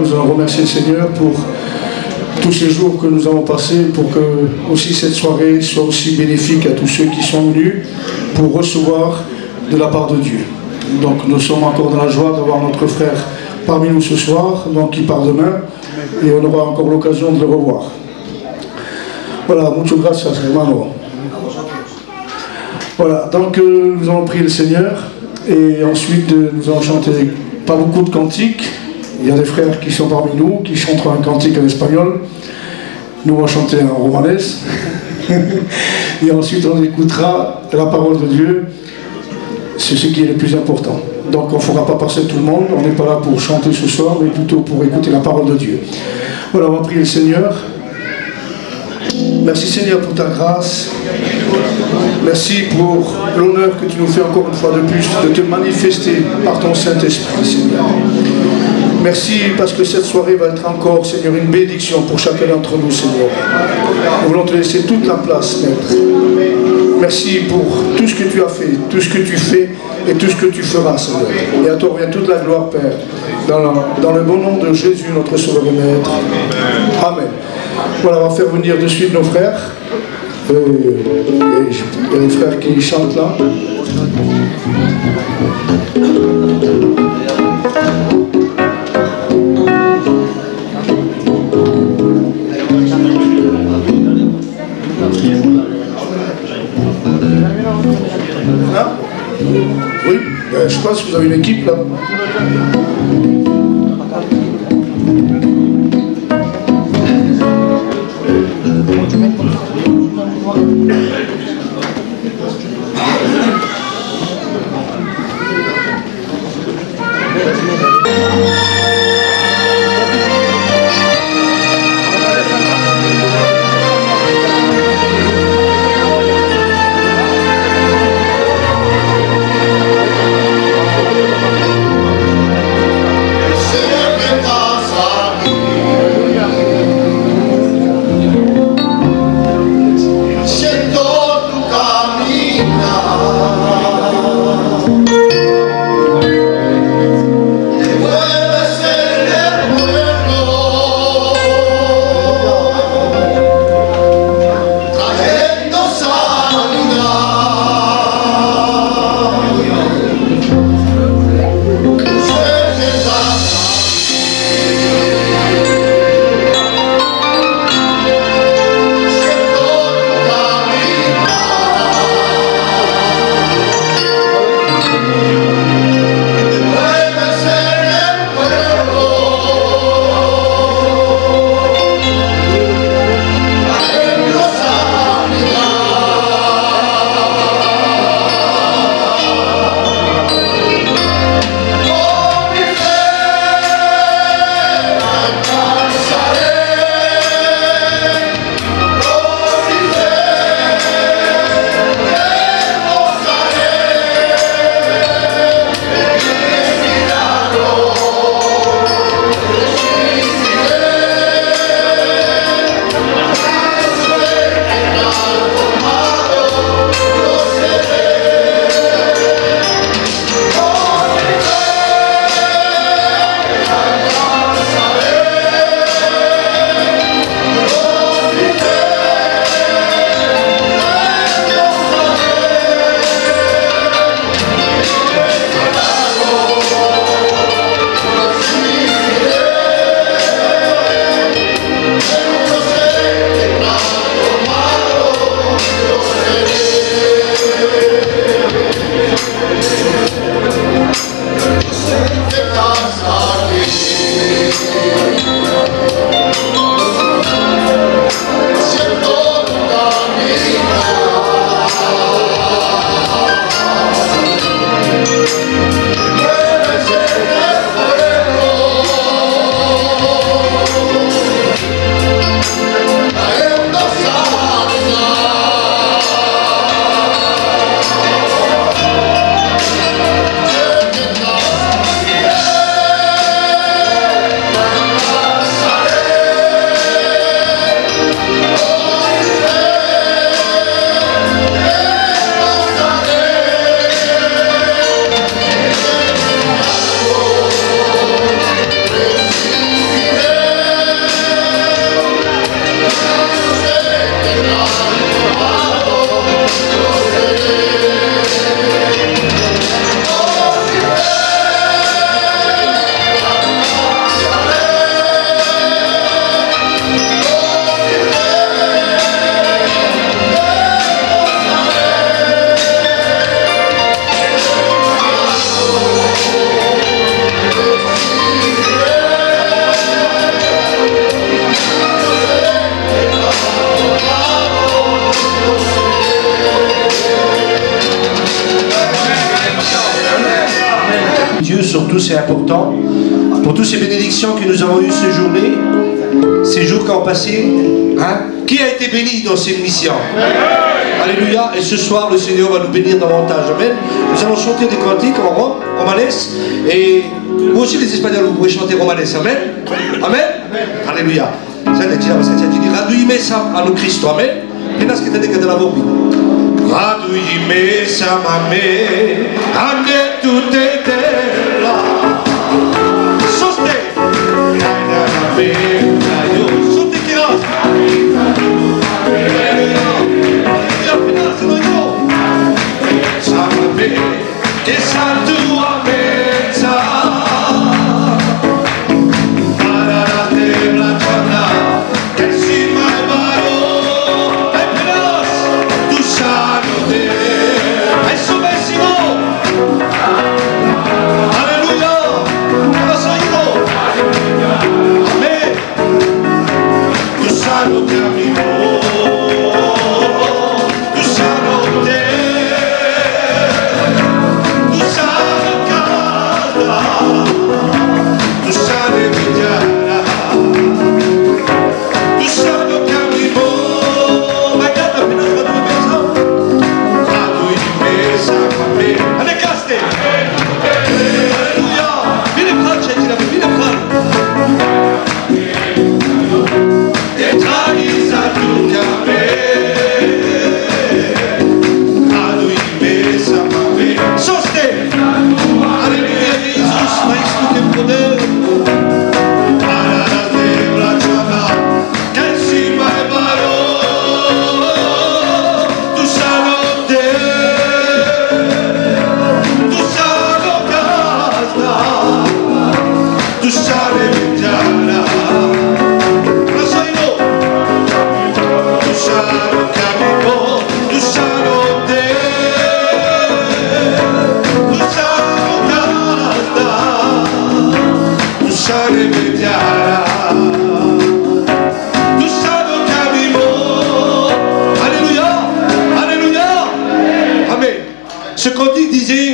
Nous allons remercier le Seigneur pour tous ces jours que nous avons passés, pour que aussi cette soirée soit aussi bénéfique à tous ceux qui sont venus pour recevoir de la part de Dieu. Donc nous sommes encore dans la joie d'avoir notre frère parmi nous ce soir, donc qui part demain, et on aura encore l'occasion de le revoir. Voilà, muchas gracias, hermano. Voilà, donc nous allons prier le Seigneur, et ensuite nous allons chanter pas beaucoup de cantiques. Il y a des frères qui sont parmi nous, qui chanteront un cantique en espagnol. Nous allons chanter en romanais. Et ensuite, on écoutera la parole de Dieu. C'est ce qui est le plus important. Donc, on ne fera pas passer tout le monde. On n'est pas là pour chanter ce soir, mais plutôt pour écouter la parole de Dieu. Voilà, on va prier le Seigneur. Merci Seigneur pour ta grâce. Merci pour l'honneur que tu nous fais encore une fois de plus de te manifester par ton Saint-Esprit, Seigneur. Merci parce que cette soirée va être encore, Seigneur, une bénédiction pour chacun d'entre nous, Seigneur. Nous voulons te laisser toute la place, Maître. Merci pour tout ce que tu as fait, tout ce que tu fais et tout ce que tu feras, Seigneur. Et à toi revient toute la gloire, Père. Dans le bon nom de Jésus, notre Sauveur et Maître. Amen. Voilà, on va faire venir de suite nos frères. Il y a des frères qui chantent là. Oui, je pense que vous avez une équipe là. nous c'est important. Pour toutes ces bénédictions que nous avons eues ces journées, ces jours qui ont passé. Hein? Qui a été béni dans cette mission? Alléluia. Et ce soir, le Seigneur va nous bénir davantage. Amen. Nous allons chanter des cantiques en romanes. Et vous aussi, les Espagnols, vous pouvez chanter romanes. Amen. Amen. Alléluia. Raduime a no Cristo. Amen. Penas que te diga de la boca. Raduime samame. Ande tu te terra. Soste. Soste kiras. Che sa tua mezza para te blacciana che si mai varo e penas tu sano te e subesimo alleluia lo so io amen tu sano te amico tu sano te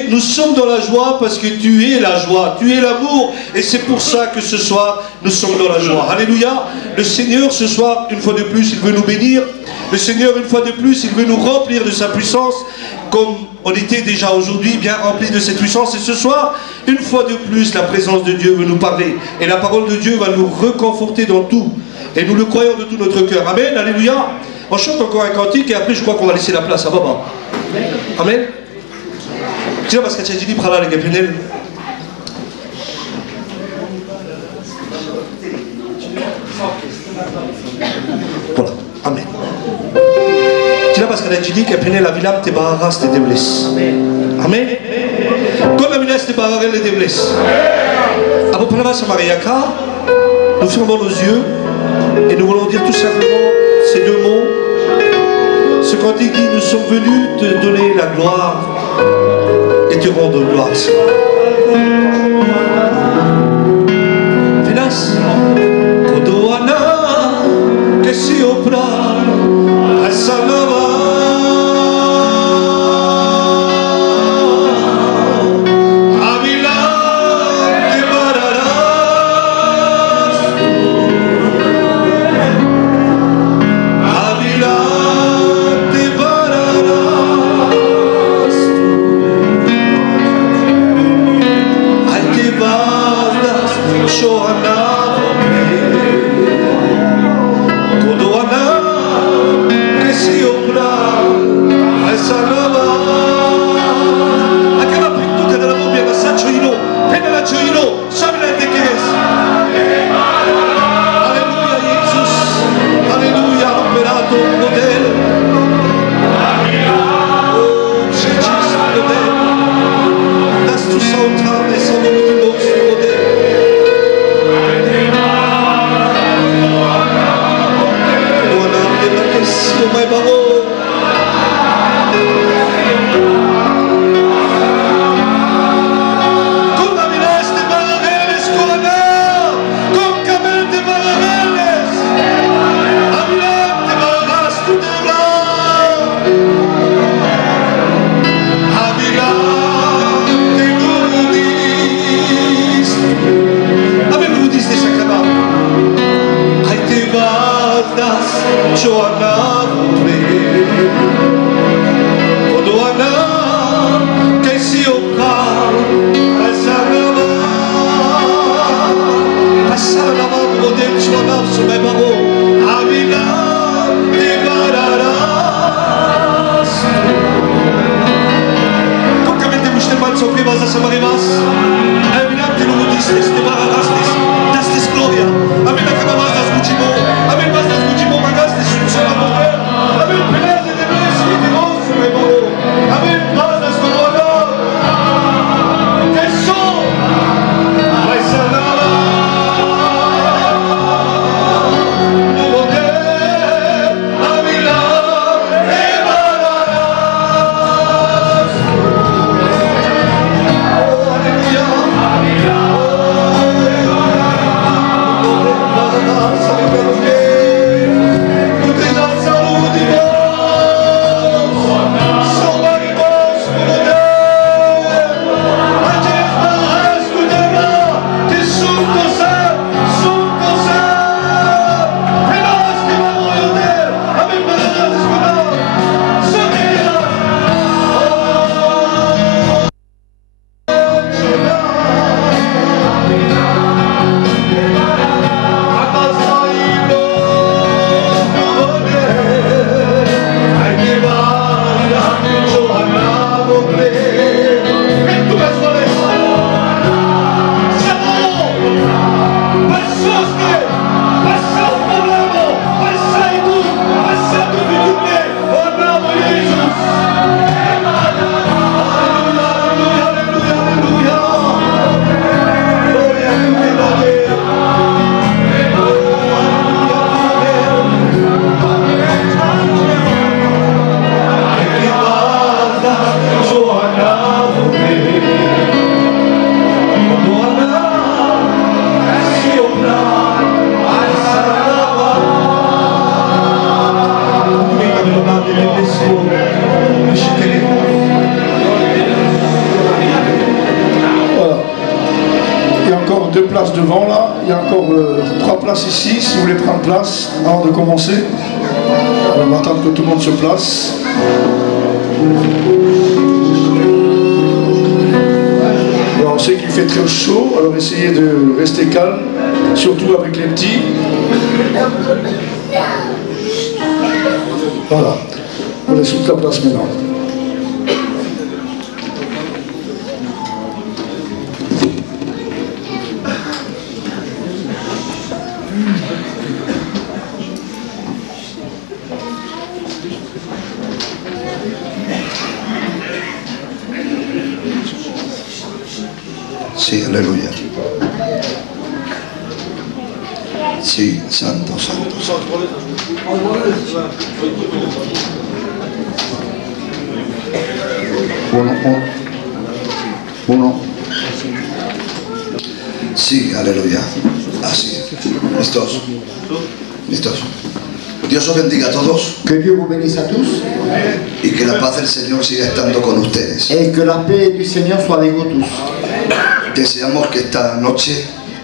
nous sommes dans la joie parce que tu es la joie, tu es l'amour, et c'est pour ça que ce soir nous sommes dans la joie. Alléluia. Le Seigneur ce soir, une fois de plus, il veut nous bénir. Le Seigneur, une fois de plus, il veut nous remplir de sa puissance, comme on était déjà aujourd'hui bien remplis de cette puissance. Et ce soir, une fois de plus, la présence de Dieu veut nous parler. Et la parole de Dieu va nous reconforter dans tout. Et nous le croyons de tout notre cœur. Amen. Alléluia. On chante encore un cantique et après je crois qu'on va laisser la place à Baba. Amen. Tiens, parce que tu as dit, prends là les gars. Voilà. Amen. Tiens, parce que tu as dit que la villa te barras te déblesse. Amen. Quand la villa te barras te déblesse. Après, pour la Samariaka, nous fermons nos yeux et nous voulons dire tout simplement ces deux mots. Ce cantique dit, nous sommes venus te donner la gloire et te rendre gloire. Finas, Kodoana, que si opra, Asalava, Avila, te pararás, Avila, te pararás. Johanna Odoana Kesioka Asanava Asanava Modem Johanna Sumebaro Avila Devararas Kokamente Mushtemad Sofivas Asamarimas Avila Tiludistes Devarastes Dastes Gloria Avila Kabavas Das Muchimo Avila Vas Das Muchimo Magas Des Sumsama Avila Pelez de Debes Vitimos Sumebaro Avila Vas Das Kodoana Keso Aisanava Devant là, il y a encore 3 places ici, si vous voulez prendre place avant de commencer. On va attendre que tout le monde se place. Alors, on sait qu'il fait très chaud, alors essayez de rester calme, surtout avec les petits. Voilà, on laisse toute la place maintenant. Sí, aleluya. Sí, santo, santo, santo. Uno. Sí, aleluya. Así. ¿Listos? ¿Listos? Dios os bendiga a todos. Que Dieu vous bénisse à tous. Y que la paz del Señor siga estando con ustedes. Et que la paix du Seigneur soit avec vous tous. Deseamos que esta noche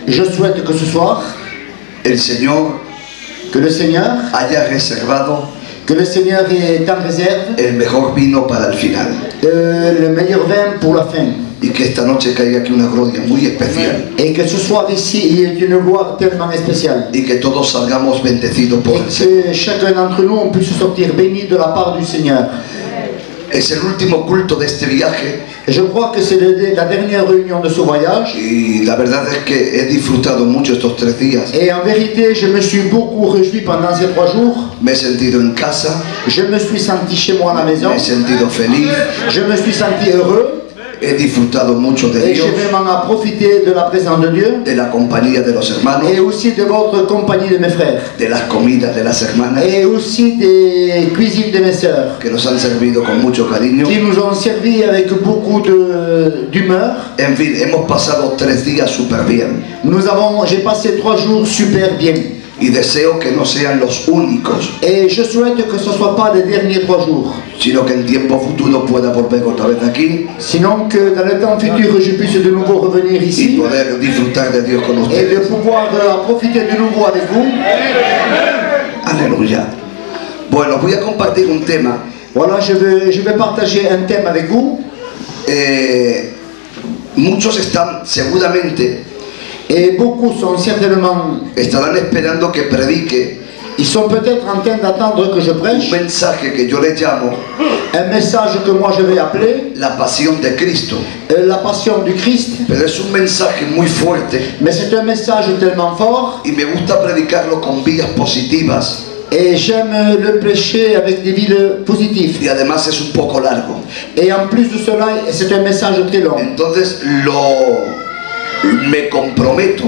Je souhaite que ce soir, el Señor que le Seigneur ait en réserve el mejor vino para el final. Le meilleur vin pour la fin. Y que esta noche caiga aquí una gloria muy especial. Et que ce soir ici, il y ait une gloire tellement spéciale. Y que todos salgamos bendecidos por el Señor. Et que chacun d'entre nous, on puisse sortir béni de la part du Seigneur. Es el último culto de este viaje. Je crois que c'est la dernière réunion de ce voyage. Y la verdad es que he disfrutado mucho estos 3 días. Et en vérité, je me suis beaucoup réjoui pendant ces 3 jours. Me he sentido en casa. Je me suis senti chez moi à la maison. Me he sentido feliz. Je me suis senti heureux. He disfrutado mucho de Et Dios. j'ai vraiment profité de la présence de Dieu. De la compañía de los hermanos. Et aussi de votre compagnie de mes frères. De las comidas de las hermanas. Et aussi des cuisines de mes sœurs. Que nos han servido con mucho cariño. Qui nous ont servi avec beaucoup d'humeur. En fin, hemos pasado 3 días súper bien. J'ai passé 3 jours super bien. Y deseo que no sean los únicos. Et je souhaite que ce ne soit pas les derniers 3 jours. Sino que en tiempo futuro pueda volver otra vez aquí. Sinon que dans le temps futur je puisse de nouveau revenir ici. Y poder disfrutar de Dios con ustedes. Et de pouvoir profiter de nouveau avec vous. Aleluya. Bueno, voy a compartir un tema. Voilà, je vais partager un thème avec vous. Muchos están seguramente Et beaucoup sont certainement, estarán esperando que predique ils sont peut-être en train d'attendre que je un prêche mensaje que yo le llamo un message que moi je vais appeler la pasión de Cristo. la passion du Christ. Pero es un mensaje muy fuerte Mais c'est un message tellement fort y me gusta predicarlo con vías positivas et j'aime le prêcher avec des villes positives. y además es un poco largo. Et en plus de cela, c'est un message très long. Entonces me comprometo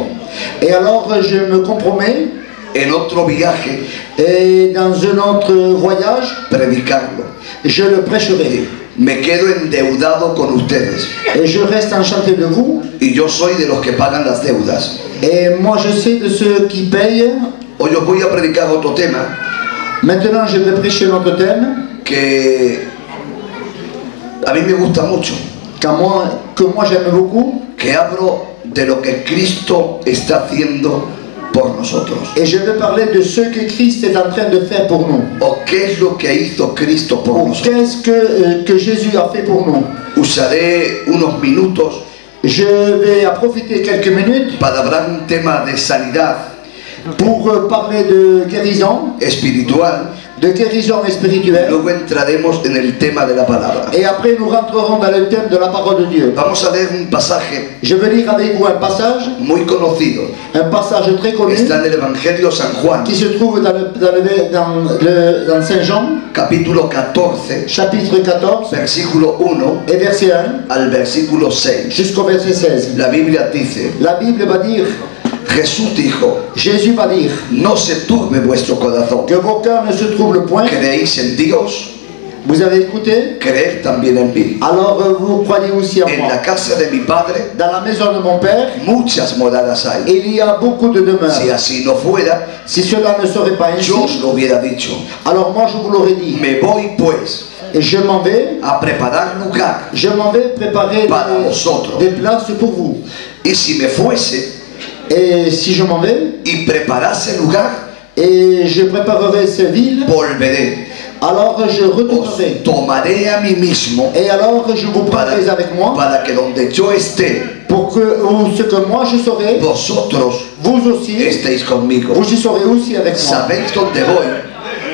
Et alors je me compromets en otro viaje et dans un autre voyage, predicarlo. je le prêcherai. Me quedo endeudado con ustedes Et je reste enchanté de vous. y yo soy de los que pagan las deudas. Et moi je sais de ceux qui payent. Hoy os voy a predicar otro tema Maintenant je vais prêcher notre thème que a mí me gusta mucho, que moi j'aime beaucoup. que hablo de lo que Cristo está haciendo por nosotros. Et je vais parler de ce que Christ est en train de faire pour nous. ¿O qué es lo que hizo Cristo por Ou nosotros? qu'est-ce que Jésus a fait pour nous. Usaré unos minutos Je vais en profiter quelques minutes para hablar un tema de sanidad pour parler de guérison espiritual. spirituelle. Luego entraremos en el tema de la palabra. Et après nous rentrerons dans le thème de la parole de Dieu. Vamos a leer un pasaje Je vais lire avec vous un passage très connu, Está en el Evangelio San Juan, qui se trouve dans Saint Jean, capítulo 14, chapitre 14, versículo 1 et verset 1 al versículo 6. jusqu'au verset 16. La Biblia dice, La Bible va dire, Jesús dijo, Jésus va dire, no se turbe vuestro corazón. que vos cœurs ne se troublent point. Creéis en Dios, Vous avez écouté? creed también en mí. Alors vous croyez aussi en En moi. la casa de mi Padre Dans la maison de mon Père, muchas moradas hay. il y a beaucoup de demeures. Si así no fuera, Si cela ne serait pas ainsi, yo os lo hubiera dicho. alors moi je vous l'aurais dit. Me voy pues Et je m'en vais, a preparar lugar. préparer Para vosotros. des places pour vous. Y si me fuese Et si je m'en vais, y preparase lugar, et je préparerai ces villes, volveré. alors je Os retournerai. tomaré a mí mismo Et alors je vous prendrai avec moi, para que donde yo esté, pour que où ce que moi je serai, vosotros vous aussi, estéis conmigo. vous y serez aussi avec moi. Sabéis dónde voy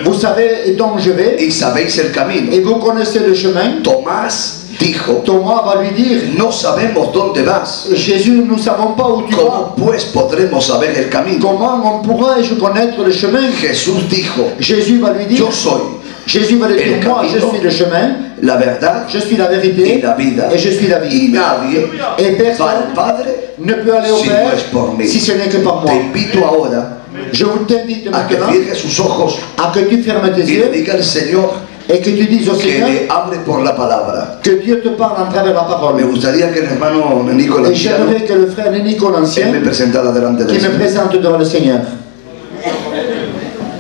Vous savez donc je vais, y sabéis el camino. et vous connaissez le chemin. Tomás dijo, Thomas va lui dire, no sabemos dónde vas. Jésus, nous ne savons pas où tu vas. ¿Cómo pues podremos saber el camino? Comment on pourra-je connaître le chemin? Jesús dijo, Jésus va lui dire, yo soy Jésus va lui dire, el moi je camino, suis le chemin, la verdad je suis la y vérité, la vida. et je suis la Y vie. nadie Et va personne al Padre ne peut aller au si no Père es por mí. si ce n'est que par Te moi. invito ahora Je vous t'invite a que maintenant cierres sus ojos à que tu fermes tes y le yeux diga al Señor et que tu dises au que Seigneur le hable por la palabra. que Dieu te parle en travers la Me parole. gustaría que el hermano Nicolás Et j'aimerais que le frère Nico él l'Ancien me presentara delante qui del me Señor. présente devant le Seigneur.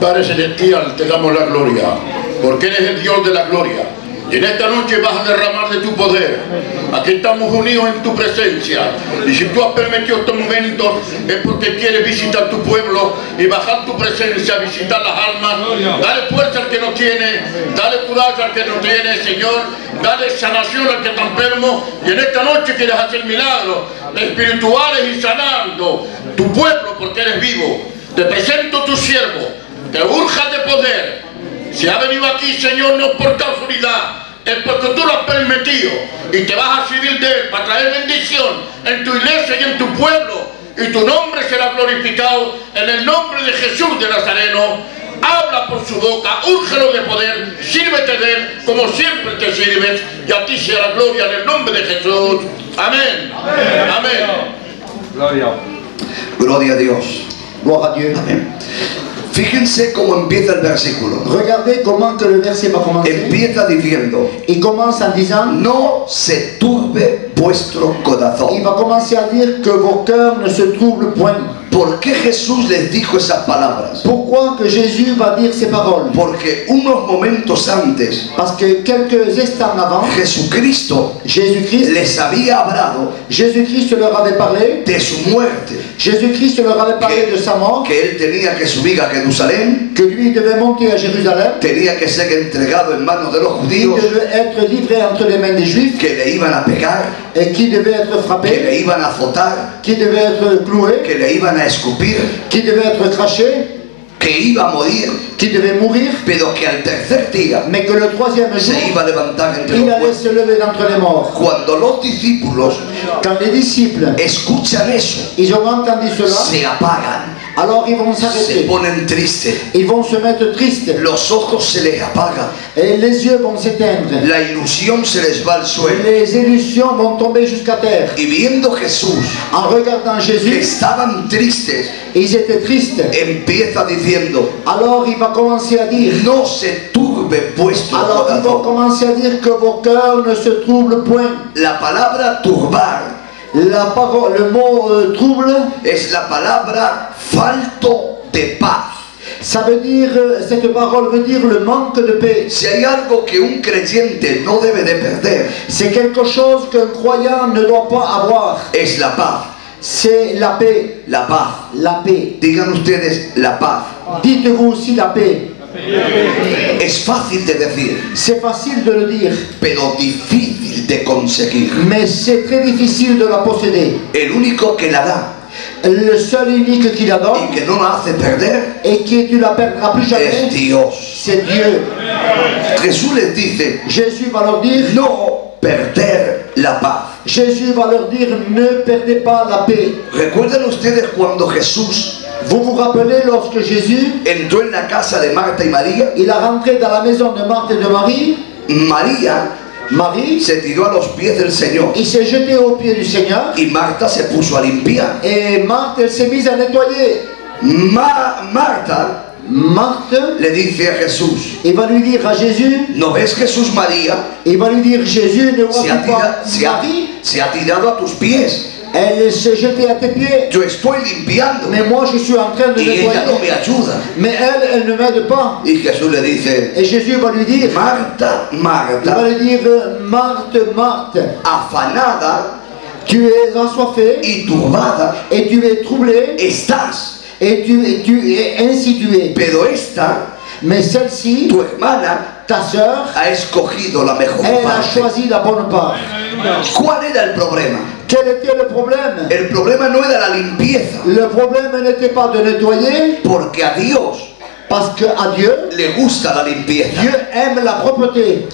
Padre Celestial, te damos la gloria, porque eres el Dios de la gloria. Y en esta noche vas a derramar de tu poder. Aquí estamos unidos en tu presencia. Y si tú has permitido estos momentos, es porque quieres visitar tu pueblo y bajar tu presencia, visitar las almas. Dale fuerza al que no tiene, dale coraje al que no tiene, Señor. Dale sanación al que está enfermo. Y en esta noche quieres hacer milagros espirituales y sanando tu pueblo porque eres vivo. Te presento tu siervo, que urja de poder. Si ha venido aquí, Señor, no por casualidad, es porque tú lo has permitido y te vas a servir de él para traer bendición en tu iglesia y en tu pueblo, y tu nombre será glorificado en el nombre de Jesús de Nazareno. Habla por su boca, úrgelo de poder, sírvete de él como siempre te sirves, y a ti sea la gloria en el nombre de Jesús. Amén. Amén. Gloria a Dios. Gloire à Dieu. Amén. Fíjense cómo empieza el versículo. Regardez comment que le verset va commencer. Empieza diciendo, Il commence en disant, no se turbe vuestro il corazón. va commencer à dire que vos cœurs ne se troublent point. ¿Por qué Jesús les dijo esas palabras? Pourquoi que Jésus va dire ces paroles? Porque unos momentos antes, Parce que quelques instants avant, Jesucristo Jésus-Christ leur avait parlé de su muerte, Jésus-Christ leur avait parlé de sa mort, que él tenía que subir a Jerusalén, que lui devait monter à Jérusalem, tenía que ser entregado en manos de los qu'il judíos, devait être livré entre les mains des Juifs que le iban a pegar, et qui devait être que frappé, le iban a azotar, qui devait être cloué, que le iban a escupir, qui devait être craché, que iba a morir, qui devait mourir, pero que al tercer día mais que le troisième jour, se iba a levantar entre il los allait muertos. se lever d'entre les morts. Cuando los discípulos Quand les disciples, escuchan eso, ils ont entendu cela, se apagan, alors ils vont se s'arrêter, ponen tristes, ils vont se mettre tristes, los ojos se les apagan, et les yeux vont s'éteindre, la ilusión se les va al suelo. les illusions vont tomber jusqu'à terre. Y viendo Jesús En regardant que Jésus, estaban tristes, ils étaient tristes. empieza diciendo: Alors il va commencer à dire, no se turbe vuestro alors il va corazón. commencer à dire que vos cœurs ne se troublent point. La palabra turbar La parole, le mot trouble, es la palabra falto de paz. ça veut dire, cette parole veut dire le manque de paix. Si hay algo que un creyente no debe de perder, C'est quelque chose qu'un croyant ne doit pas avoir. es la paz. C'est la paix. La paz. La paix. Digan ustedes la paz. Dites-vous aussi la paix. Es fácil de decir, C'est facile de le dire, pero difícil de conseguir. mais c'est très difficile de la posséder. El único que la da Le seul unique qui la y donne que no la hace perder et que tu la perdras plus es jamais, Dios. c'est Dieu. Jesús les dice: Jésus va leur dire, no perder la paz. Jésus va leur dire, ne perdez pas la paix. ¿Recuerdan ustedes cuando Jesús Vous vous rappelez lorsque Jésus, entró en la casa de Marta y María? il a rentré dans la maison de Marthe et de Marie, Marie, se tiró a los pies del Señor il s'est jeté aux pieds du Seigneur y Marta se puso a limpiar. et Marthe, elle s'est mise à nettoyer. Marta Marthe, le dice a Jesús: il va lui dire à Jésus, ¿no ves Jesús, María? il va lui dire, Jésus, ne Se vois-tu ha, pas Marie? se ha tirado a tus pies. Elle s'est jetée à tes pieds, Yo estoy limpiando mais moi je suis en train de y ella no me nettoyer. ayuda. Mais elle ne m'aide pas. Y Jesús le dice: Et Jésus va lui dire, Marta, il va Marta, lui dire, Marthe, Marthe, afanada tu es assoiffée y turbada et tu es troublée estás, et ainsi tu es. pero esta, Mais celle-ci, tu hermana, ta sœur, ha escogido la mejor elle a parte. choisi la bonne part. ¿Cuál era el problema? Quel était le problème? El problema no era la limpieza, Le problème n'était pas de nettoyer, porque a Dios parce qu'à Dieu, le gusta la limpieza. Dieu aime la propreté.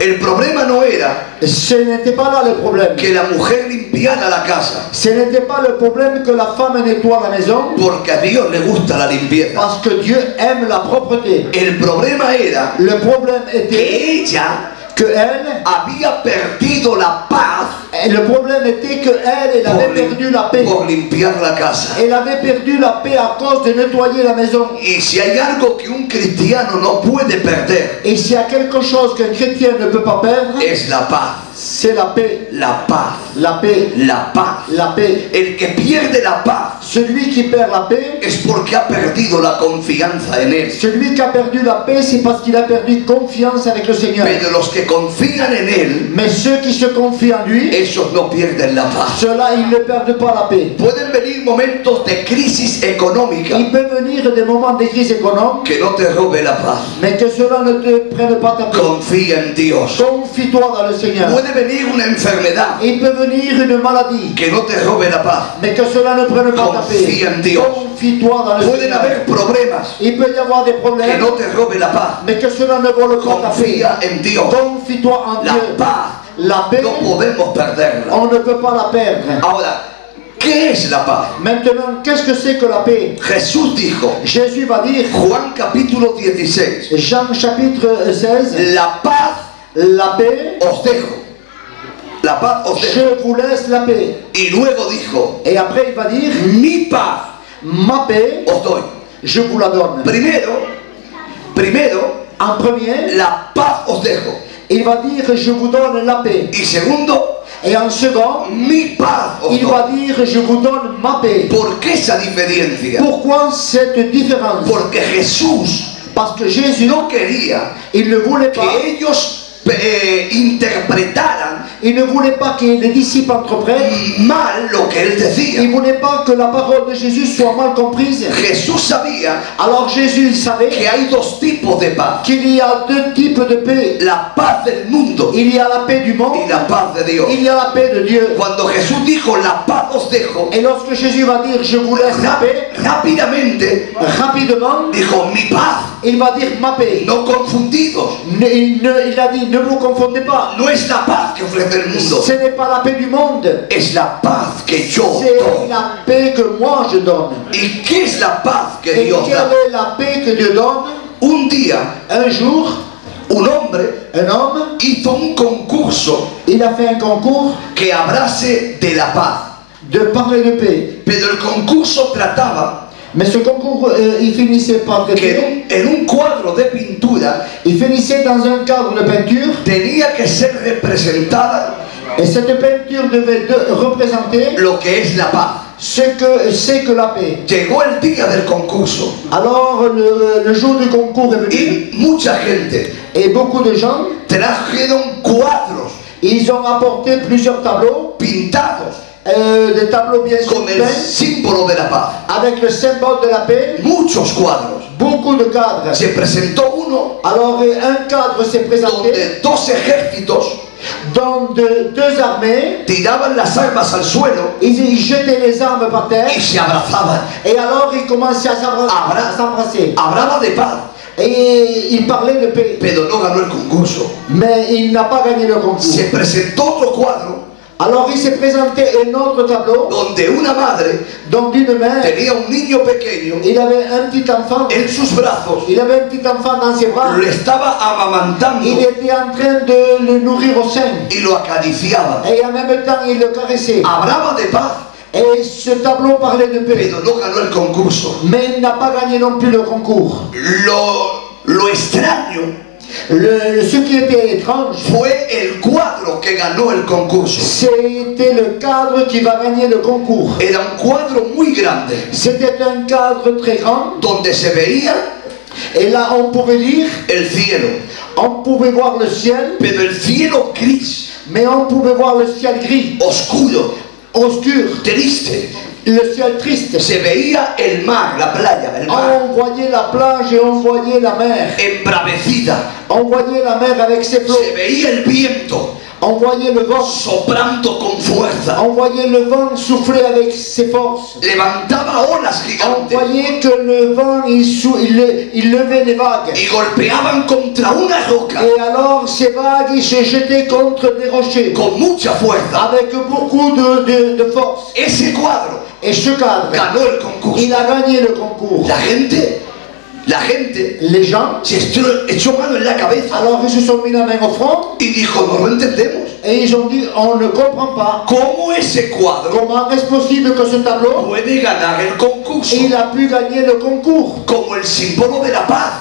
El problema no era Ce n'était pas là le problème. que la mujer limpiara la casa, Ce n'était pas le problème que la femme nettoie la maison, porque a Dios le gusta la limpieza. parce que Dieu aime la propreté. El problema era Le problème était que ella que elle, había perdido la paz et le problème était que elle avait perdu la paix. por limpiar la casa. Elle avait perdu la paix à cause de nettoyer la maison. Y si hay algo que un cristiano no puede perder, Et s'il y a quelque chose qu'un chrétien ne peut pas perdre, es la paz. c'est la paix. La paz. La paix. La paz. La paix. El que pierde la paz Celui qui perd la paix, es porque ha perdido la confianza en Él. celui qui a perdu la paix, c'est parce qu'il a perdu confiance avec le Seigneur. Pero los que confían en Él, Mais ceux qui se confient en lui, esos no pierden la paz. ceux-là, ils ne perdent pas la paix. Pueden venir momentos de crisis económica Il peut venir des moments de crise économique, que no te robe la paz. mais que cela ne te prenne pas ta paix. Confía en Dios. Confie-toi dans le Seigneur. Puede venir una enfermedad Il peut venir une maladie, que no te robe la paz. mais que cela ne prenne pas ta paix. Confía en Dios. Confie-toi dans le Pueden Seigneur. haber problemas Il peut y avoir des que problèmes, no te robe la paz. mais que cela ne vole pas ta paix. Confía en Dios. Confie-toi en La Dieu. paz La paix, no podemos perderla. on ne peut pas la perdre. Ahora, ¿qué es la paz? Maintenant, qu'est-ce que c'est que la paix? Jesús dijo, Jésus va dire, Juan capítulo 16, Jean chapitre 16, la paz la paix, os dejo. La paz os dejo. je vous laisse la paix. Y luego dijo, Et après, il va dire, mi paz ma paix, os doy. je vous la donne. Primero, En premier, la paz os dejo. il va dire je vous donne la paix. Y segundo, Et en second, mi paz os il doy. va dire je vous donne ma paix. ¿Por qué esa diferencia? Pourquoi cette différence? Porque Jesús Parce que Jésus, no quería il ne voulait pas, que ellos interpretaran il ne voulait pas que les disciples interprètent, mal lo que él decía. il ne voulait pas que la parole de Jésus soit mal comprise. Jesús sabía Alors Jésus, il savait que hay dos tipos de paz. qu'il y a deux types de paix. La paz del mundo Il y a la paix du monde, y la paz de Dios. il y a la paix de Dieu. Cuando Jesús dijo la paz os dejo, Et lorsque Jésus va dire je vous laisse la paix, rápidamente rapidement, dijo mi paz, il va dire ma paix. no confundidos. Il a dit ne vous confondez pas. No es la paz que ofrece el mundo, Ce n'est pas la paix du monde, es la paz que yo c'est doy. la paix que moi je donne. ¿Y qué es la paz que Et Dios quelle da? est la paix que Dieu donne? Un día, Un jour, un hombre un homme, hizo un concurso il a fait un concours que hablase de la paz. de parler de paix. Pero el concurso trataba Mais ce concours, il finissait par que traiter, en un cuadro de pintura il finissait dans un cadre de peinture, tenía que ser representada et cette peinture devait représenter lo que es la paz. ce que c'est que la paix. Llegó el día del concurso Alors le jour du concours est venu, y mucha gente et beaucoup de gens, trajeron cuadros ils ont apporté plusieurs tableaux, pintados des tableaux bien sûr con el peints, símbolo de la paz. avec le symbole de la paix, Muchos cuadros. beaucoup de cadres. Se presentó uno Alors un cadre s'est présenté donde dos ejércitos dans deux armées, tiraban las armas al suelo ils jetaient les armes par terre, y se abrazaban. et alors ils commençaient à s'embrasser. Hablaba de paz, Et il parlait de paix, pero no ganó el concurso. mais il n'a pas gagné le concours. Se presentó otro cuadro Alors il s'est présenté un autre tableau, donde una madre dont d'une main, tenía un niño pequeño il avait un petit enfant, en sus brazos, il avait un petit enfant dans ses bras, lo estaba amamantando il était en train de le nourrir au sein, y lo acariciaba. et en même temps il le caressait. Hablaba de paz, Et ce tableau parlait de paix, pero no ganó el concurso. mais il n'a pas gagné non plus le concours. Lo extraño Ce qui était étrange, fue el cuadro que ganó el concurso. c'était le cadre qui va gagner le concours. Era un cuadro muy grande C'était un cadre très grand, donde se veía et là on pouvait lire, el cielo, on pouvait voir le ciel, pero el cielo gris, mais on pouvait voir le ciel gris, oscuro, obscur, triste. le ciel triste. Se veía el mar, la playa, el mar, On voyait la plage et on voyait la mer. embravecida. On voyait la mer avec ses flots. Se veía el viento On voyait le vent. soplando con fuerza. On voyait le vent souffler avec ses forces. Levantaba olas On gigantes voyait que le vent, il levait les vagues. y golpeaban contra una roca Et alors ces vagues, ils se jetaient contre des rochers. con mucha fuerza. Avec beaucoup de force. Ese cuadro Et ce cadre, ganó el concurso. il a gagné le concours. La gente Les gens, se echó mano en la cabeza alors ils se sont mis la main au front y dijo, no lo entendemos. et ils ont dit, on ne comprend pas. ¿Cómo ese cuadro Comment est-ce possible que ce tableau, puede ganar el concurso il a pu gagner le concours? como el símbolo de la paz?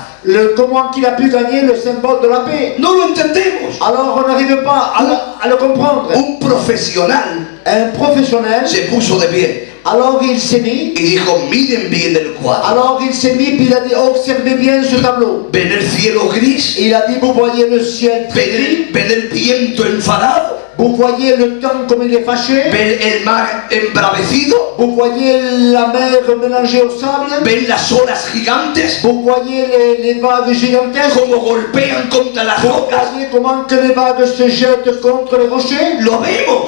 Comment qu'il a pu gagner le symbole de la paix? No lo entendemos. Alors on n'arrive pas à le comprendre. Un profesional Un professionnel, se puso de pie alors il s'est mis, y dijo, miren bien el cuadro. alors il s'est mis, puis il a dit, observez bien ce tableau. ¿Ven el cielo gris? Il a dit, vous voyez le ciel très gris, ¿Ven el viento enfadado? vous voyez le temps comme il est fâché, ¿Ven el mar embravecido? vous voyez la mer mélangée au sable, ¿Ven las olas gigantes? vous voyez les vagues gigantesques, ¿Cómo golpean contra las vous rocas? voyez comment que les vagues se jettent contre les rochers. Lo vemos,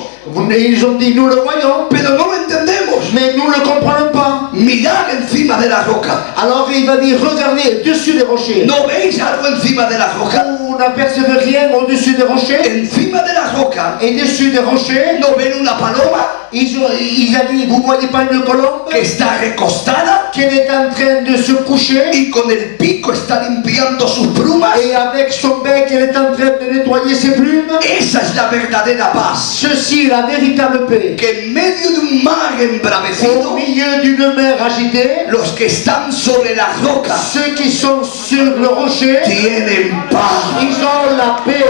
Ils ont dit, nous le voyons, pero no lo entendemos. mais nous ne le comprenons pas. Mirad encima de la roca. Alors il va dire, regardez dessus les rochers. ¿No veis algo encima de la roca? Vous n'apercevez rien au-dessus des rochers. Encima de la roca, Et dessus des rochers, ¿no ven una paloma? Il a dit, vous voyez pas une colombe que está recostada qu'elle est en train de se coucher y con el pico está limpiando sus plumas? et avec son bec elle est en train de nettoyer ses plumes? Esa es la verdadera paz. Ceci est la véritable paix. Que en medio de un mar Au embravecido, milieu d'une mer agitée, los que están sobre la roca ceux qui sont sur le rocher, tienen paz. ils ont la paix.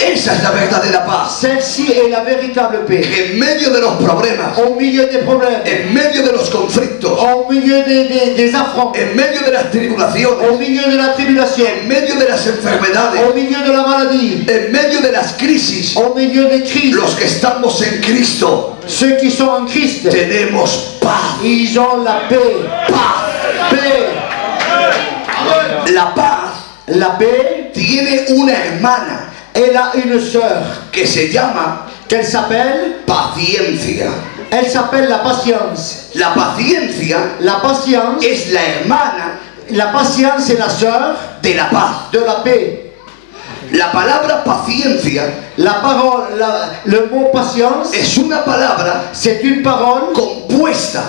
Esa es la verdadera paz. Celle-ci est la véritable paix. Que en medio de los problemas, Au milieu des problèmes, en medio de los conflictos, au milieu des affronts, en medio de las tribulaciones, au milieu de la tribulation, en medio de las enfermedades, au milieu de la maladie, en medio de las crisis, au milieu des crises, los que estamos en Cristo ceux qui sont en Christ, tenemos paz. ils ont la paix. Paix. La paz La paix, tiene una hermana elle a une sœur que se llama qu'elle s'appelle, paciencia. elle s'appelle la patience. La paciencia La patience, es la hermana la patience est la sœur de la paz. de la paix. La palabra paciencia La parole, le mot patience, es una palabra c'est une parole compuesta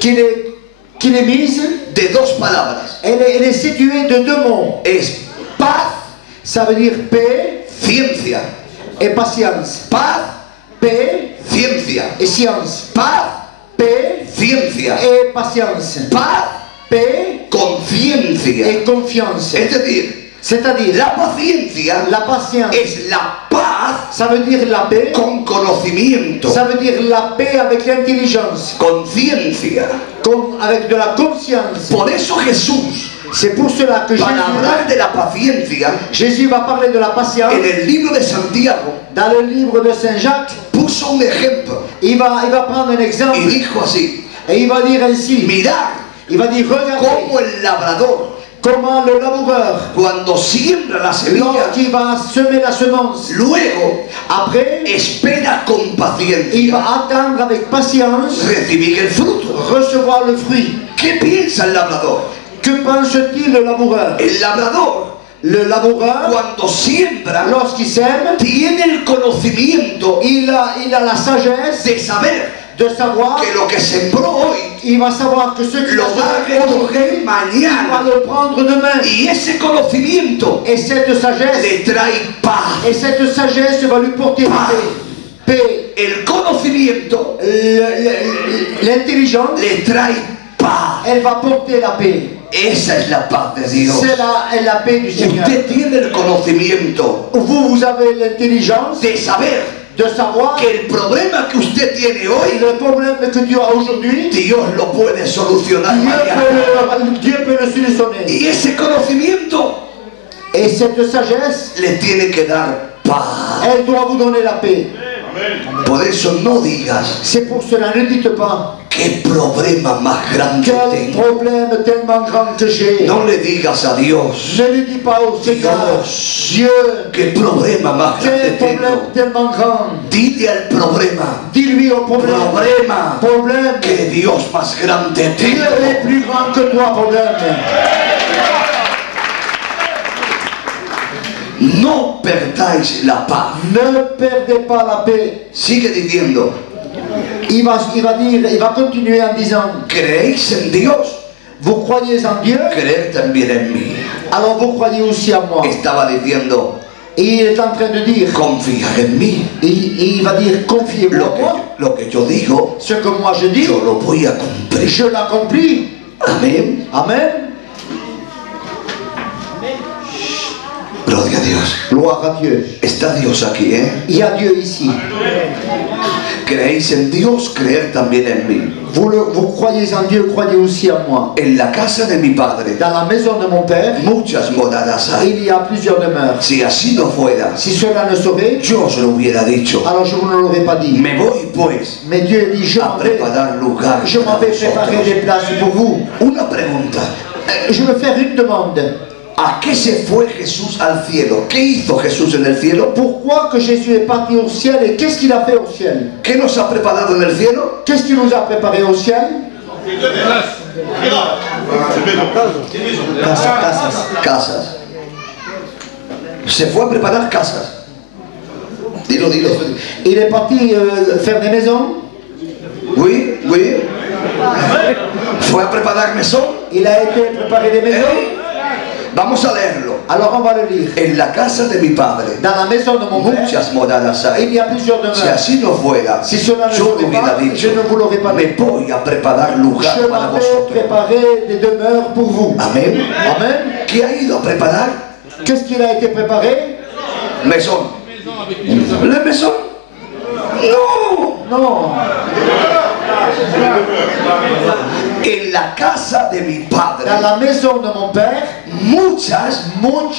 qu'il est mise, de dos palabras. elle est située de deux mots. Es paz, Ça veut dire paix ciencia. et patience. Paz, Paix ciencia. et science. Paz, Paix ciencia. et patience. Paz, Paix conciencia. et confiance. Es decir, C'est-à-dire, la paciencia la patience, es la paz ça veut dire la paix, con conocimiento, ça veut dire la paix avec l'intelligence, conciencia. avec de la conscience. Por eso Jesús, C'est pour cela que para hablar de la paciencia, Jésus va parler de la patience en el libro de Santiago, dans le livre de Saint Jacques. puso un ejemplo Il va prendre un exemple y dijo así: et il va dire ainsi, mirad il va dire regardez cómo el labrador, comment le laboureur, cuando siembra la semilla, lorsqu'il va semer la semence, luego après espera con il va paciencia attendre avec patience recibir el fruto. recevoir le fruit. ¿Qué piensa el labrador? Que pense-t-il le laboureur? El labrador, Le laboureur, cuando siembra, lorsqu'il sème, tiene el conocimiento il a la sagesse de saber de savoir, que lo que sembró hoy il va savoir que ce qu'il lo a va a semé aujourd'hui, recoger il va mañana. le prendre demain. Y ese conocimiento Et cette sagesse, le trae paz. et cette sagesse va lui porter Paz. paix. El conocimiento L'intelligence, le trae paz. elle va porter la paix. Esa es la paz de Dios. C'est la paix du Seigneur. Usted tiene el conocimiento Vous avez l'intelligence de saber de savoir que el problema que usted tiene hoy, le problème que tu as aujourd'hui, Dios lo puede solucionar mañana. Dieu peut le solutionner. Y ese conocimiento Et cette sagesse, le tiene que dar paz. elle doit vous donner la paix. Por eso no digas: C'est pour cela, ne dites pas qué problema más grande quel tengo. problème tellement grand que j'ai. No le digas a Dios: Ne le dis pas au Seigneur. Dieu, qué problema más grande quel problème tengo. tellement grand. Dile al problema: Dis-lui au problème. Problème. que Dios más grande Dieu tengo. est plus grand que toi, problème. No perdáis la paz. Ne perdez pas la paix. Sigue diciendo: Il va continuer en disant, creéis en Dios, vous croyez en Dieu, creer también en mí. alors vous croyez aussi en moi. Estaba diciendo: Et il est en train de dire, confiar en mí. il va dire, confiez-vous en moi. Lo que yo digo, Ce que moi je dis, yo lo voy a cumplir. je l'accomplis. Amén. Amen. Gloria a Dios. Gloire à Dieu. Está Dios aquí, ¿eh? Il y a Dieu ici. Creéis en Dios, creer también en mí. Vous croyez en Dieu, croyez aussi en moi. En la casa de mi padre Dans la maison de mon Père, muchas moradas hay. il y a plusieurs demeures. Si así no fuera, Si cela ne serait, yo os lo hubiera dicho. alors je vous ne l'aurais pas dit. Me voy pues Mais Dieu dit, je a m'en vais preparar lugar je m'en para vais préparer des vosotros. places pour vous. Una pregunta: Je veux faire une demande. ¿a qué se fue Jesús al cielo? ¿Qué hizo Jesús en el cielo? Pourquoi que Jésus est parti au ciel et qu'est-ce qu'il a fait au ciel? ¿Qué nos ha preparado en el cielo? Qu'est-ce qu'il nous a préparé au ciel? Casas. Se fue a preparar casas. Dilo, dilo. Il est parti faire des maisons. Oui, oui. Fue a preparar mesón. Il a été préparer des maisons. Vamos a leerlo. Alors on va le lire. En la casa de mi padre Dans la maison de mon père, muchas moradas hay. il y a plusieurs Si demeures. así no fuera, Si cela ne yo serait hubiera pas, dicho, je ne vous l'aurais pas me dit. voy a preparar lugar Je para m'en vais vosotros. préparer des demeures pour vous. Amén. Amen. ¿Qué ha ido a preparar? Qu'est-ce qu'il a été préparé? Mesón. ¿Le mesón? No. Non. En la casa de mi padre Dans la maison de mon père, muchas, beaucoup,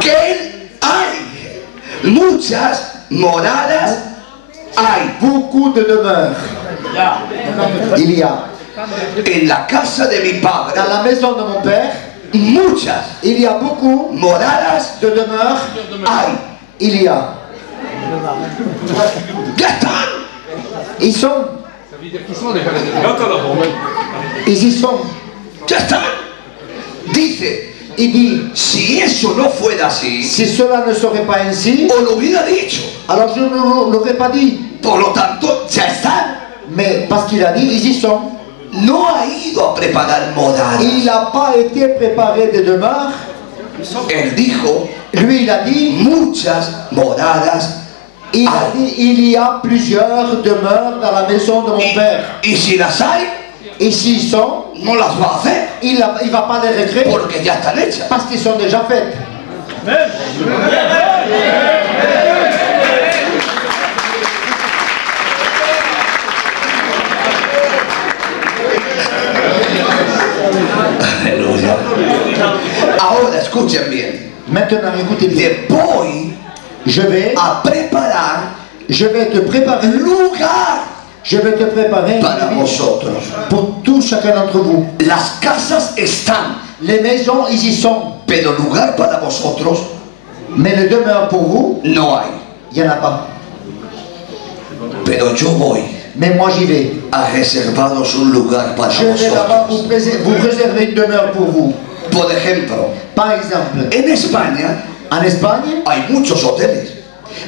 que hay muchas moradas hay. beaucoup de demeures. Il y a. En la casa de mi padre Dans la maison de mon père, muchas il y a beaucoup moradas de demeures. hay. Il y a. Ya están. Ils sont. Ils y sont. Ya están. Dice, Il dit, si eso no fuera así, si cela ne serait pas ainsi, os lo hubiera dicho. alors je ne l'aurais pas dit. Por lo tanto, ya están. Mais parce qu'il a dit, ils y sont. No ha ido a preparar moradas. Il n'a pas été préparé des demeures. Él dijo, Lui, il a dit, muchas moradas. il a dit, il y a plusieurs demeures dans la maison de mon père. Y si las hay, Et s'ils sont, no las va a hacer, il ne va pas les recréer porque ya están hechas. parce qu'ils sont déjà faits. Aleluya. Ahora escuchen bien. Maintenant, écoutez bien. Te voy Je vais te préparer lugar Je vais te préparer para vosotros. pour tout chacun d'entre vous. Las casas están, Les maisons, ils y sont. pero lugar para vosotros Mais les demeures pour vous, no hay. il n'y en a pas. Pero yo voy Mais moi, j'y vais. a reservaros un lugar para Je vais là-bas vosotros. vous réserver une demeure pour vous. Por ejemplo, Par exemple, en España en Espagne, hay muchos hoteles,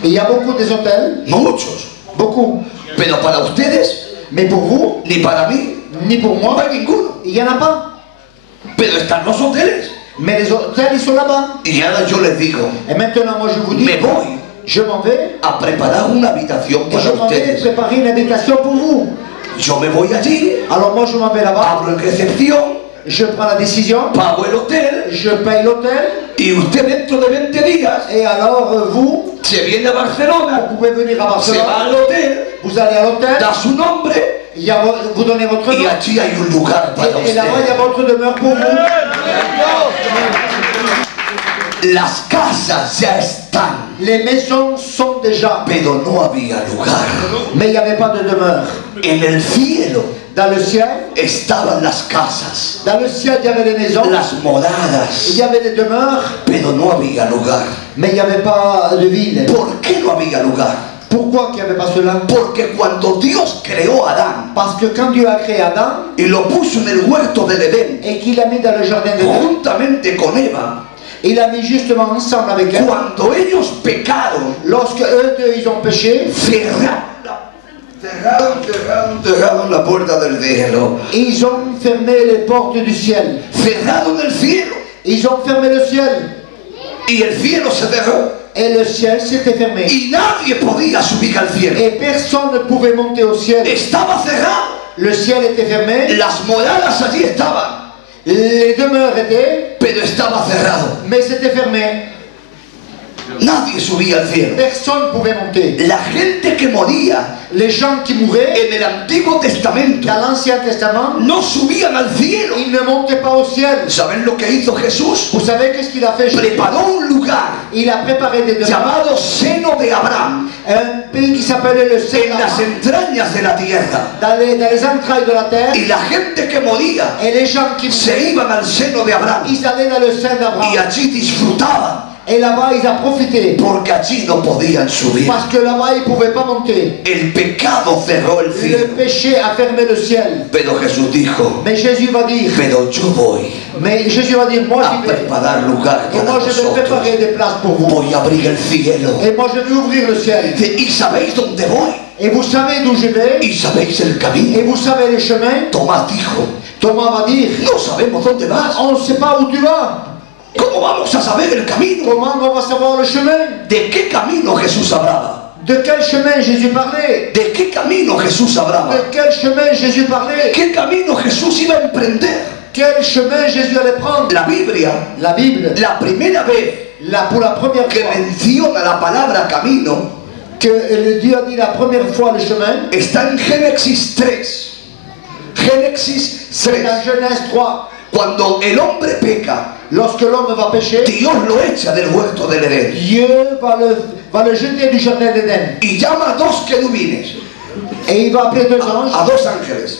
il y a beaucoup des hôtels. muchos. Beaucoup. Pero para ustedes, Mais pour vous, ni para mí, ni pour no moi, hay ninguno. il n'y en a pas. Pero están los hoteles. Mais les hôtels, ils sont là-bas. Y ahora yo les digo, Et maintenant, moi, je vous dis, me voy je m'en vais a preparar una habitación et je para m'en vais ustedes. préparer une habitation pour vous. Yo me voy allí, Alors moi, je m'en vais là-bas, hablo en recepción, je prends la décision, pago el hotel je paye l'hôtel, y usted dentro de 20 días et alors vous, se viene a Barcelona, vous pouvez venir à se va Barcelone, al hotel, vous allez à l'hôtel, da su nombre il y a vous donnez votre y nom, allí hay un lugar para et là-bas, il y a usted. votre demeure pour vous. Las casas ya están, Les maisons sont déjà, pero no había lugar. mais il n'y avait pas de demeure. En el cielo Dans le ciel, estaban las casas, il y avait les maisons, las il moradas, y avait des demeures, pero no había lugar. mais il n'y avait pas de ville. ¿Por qué no había lugar? Pourquoi qu'il n'y avait pas cela? Porque cuando Dios creó a Adán Parce que quand Dieu a créé Adam y lo puso en el huerto del Edén, et qu'il l'a mis dans le jardin de Dieu, juntamente con Eva, il l'a mis justement ensemble avec elle. cuando ellos pecaron, Lorsque eux deux ils ont péché, cerraron la puerta del cielo, ils ont fermé les portes du ciel. cerraron el cielo Ils ont fermé le ciel y el cielo se cerró et le ciel s'était fermé. y nadie podía subir al cielo. Et personne ne pouvait monter au ciel. Estaba cerrado, Le ciel était fermé, las moradas allí estaban, les demeures étaient, pero estaba cerrado. mais c'était fermé. Nadie subía al cielo. Personne ne pouvait monter. La gente que moría Les gens qui mouraient en el Antiguo Testamento dans l'Ancien Testament, no subían al cielo. ils ne montaient pas au ciel. ¿Saben lo que hizo Jesús? Vous savez qu'est-ce qu'il a fait? Preparó un lugar Il a préparé des demeures, llamado seno de Abraham un pays qui s'appelait le en Sénat, las entrañas de la tierra. dans les entrailles de la terre, Y la gente que moría et les gens qui se iban al seno de Abraham ils allaient dans le sein y d'Abraham allí disfrutaban Et là-bas, ils ont profité. porque allí no podían subir. Parce que là-bas, ils ne pouvaient pas monter. El pecado cerró el Le cielo. péché a fermé le ciel. Pero Jesús dijo, Mais Jésus va dire, pero yo voy moi a j'y vais. preparar lugar Et para moi je vais vosotros. préparer des places pour vous. Voy a abrir el cielo. Et moi je vais ouvrir le ciel. ¿Y sabéis dónde voy? Et vous savez d'où je vais. ¿Y sabéis el camino? Et vous savez les chemins. Tomás dijo, Thomas va dire, no sabemos dónde vas. on ne sait pas où tu vas. ¿Cómo vamos a saber el camino? Comment on va savoir le chemin? ¿De qué camino Jesús hablaba? De quel chemin Jésus parlait? ¿De qué camino Jesús hablaba? De quel chemin Jésus parlait? ¿Qué camino Jesús iba a emprender? Quel chemin Jésus allait prendre? La Biblia, La Bible, la primera vez pour la première que fois menciona la palabra camino, que Dieu a dit la première fois le chemin, está en Génesis 3. Génesis c'est 3. dans Genèse 3. Cuando el hombre peca, Lorsque l'homme va pécher, Dios lo echa del huerto del Edén Dieu va le jeter du jardin d'Éden. y llama a dos querubines, Et il va appeler deux anges. a dos ángeles,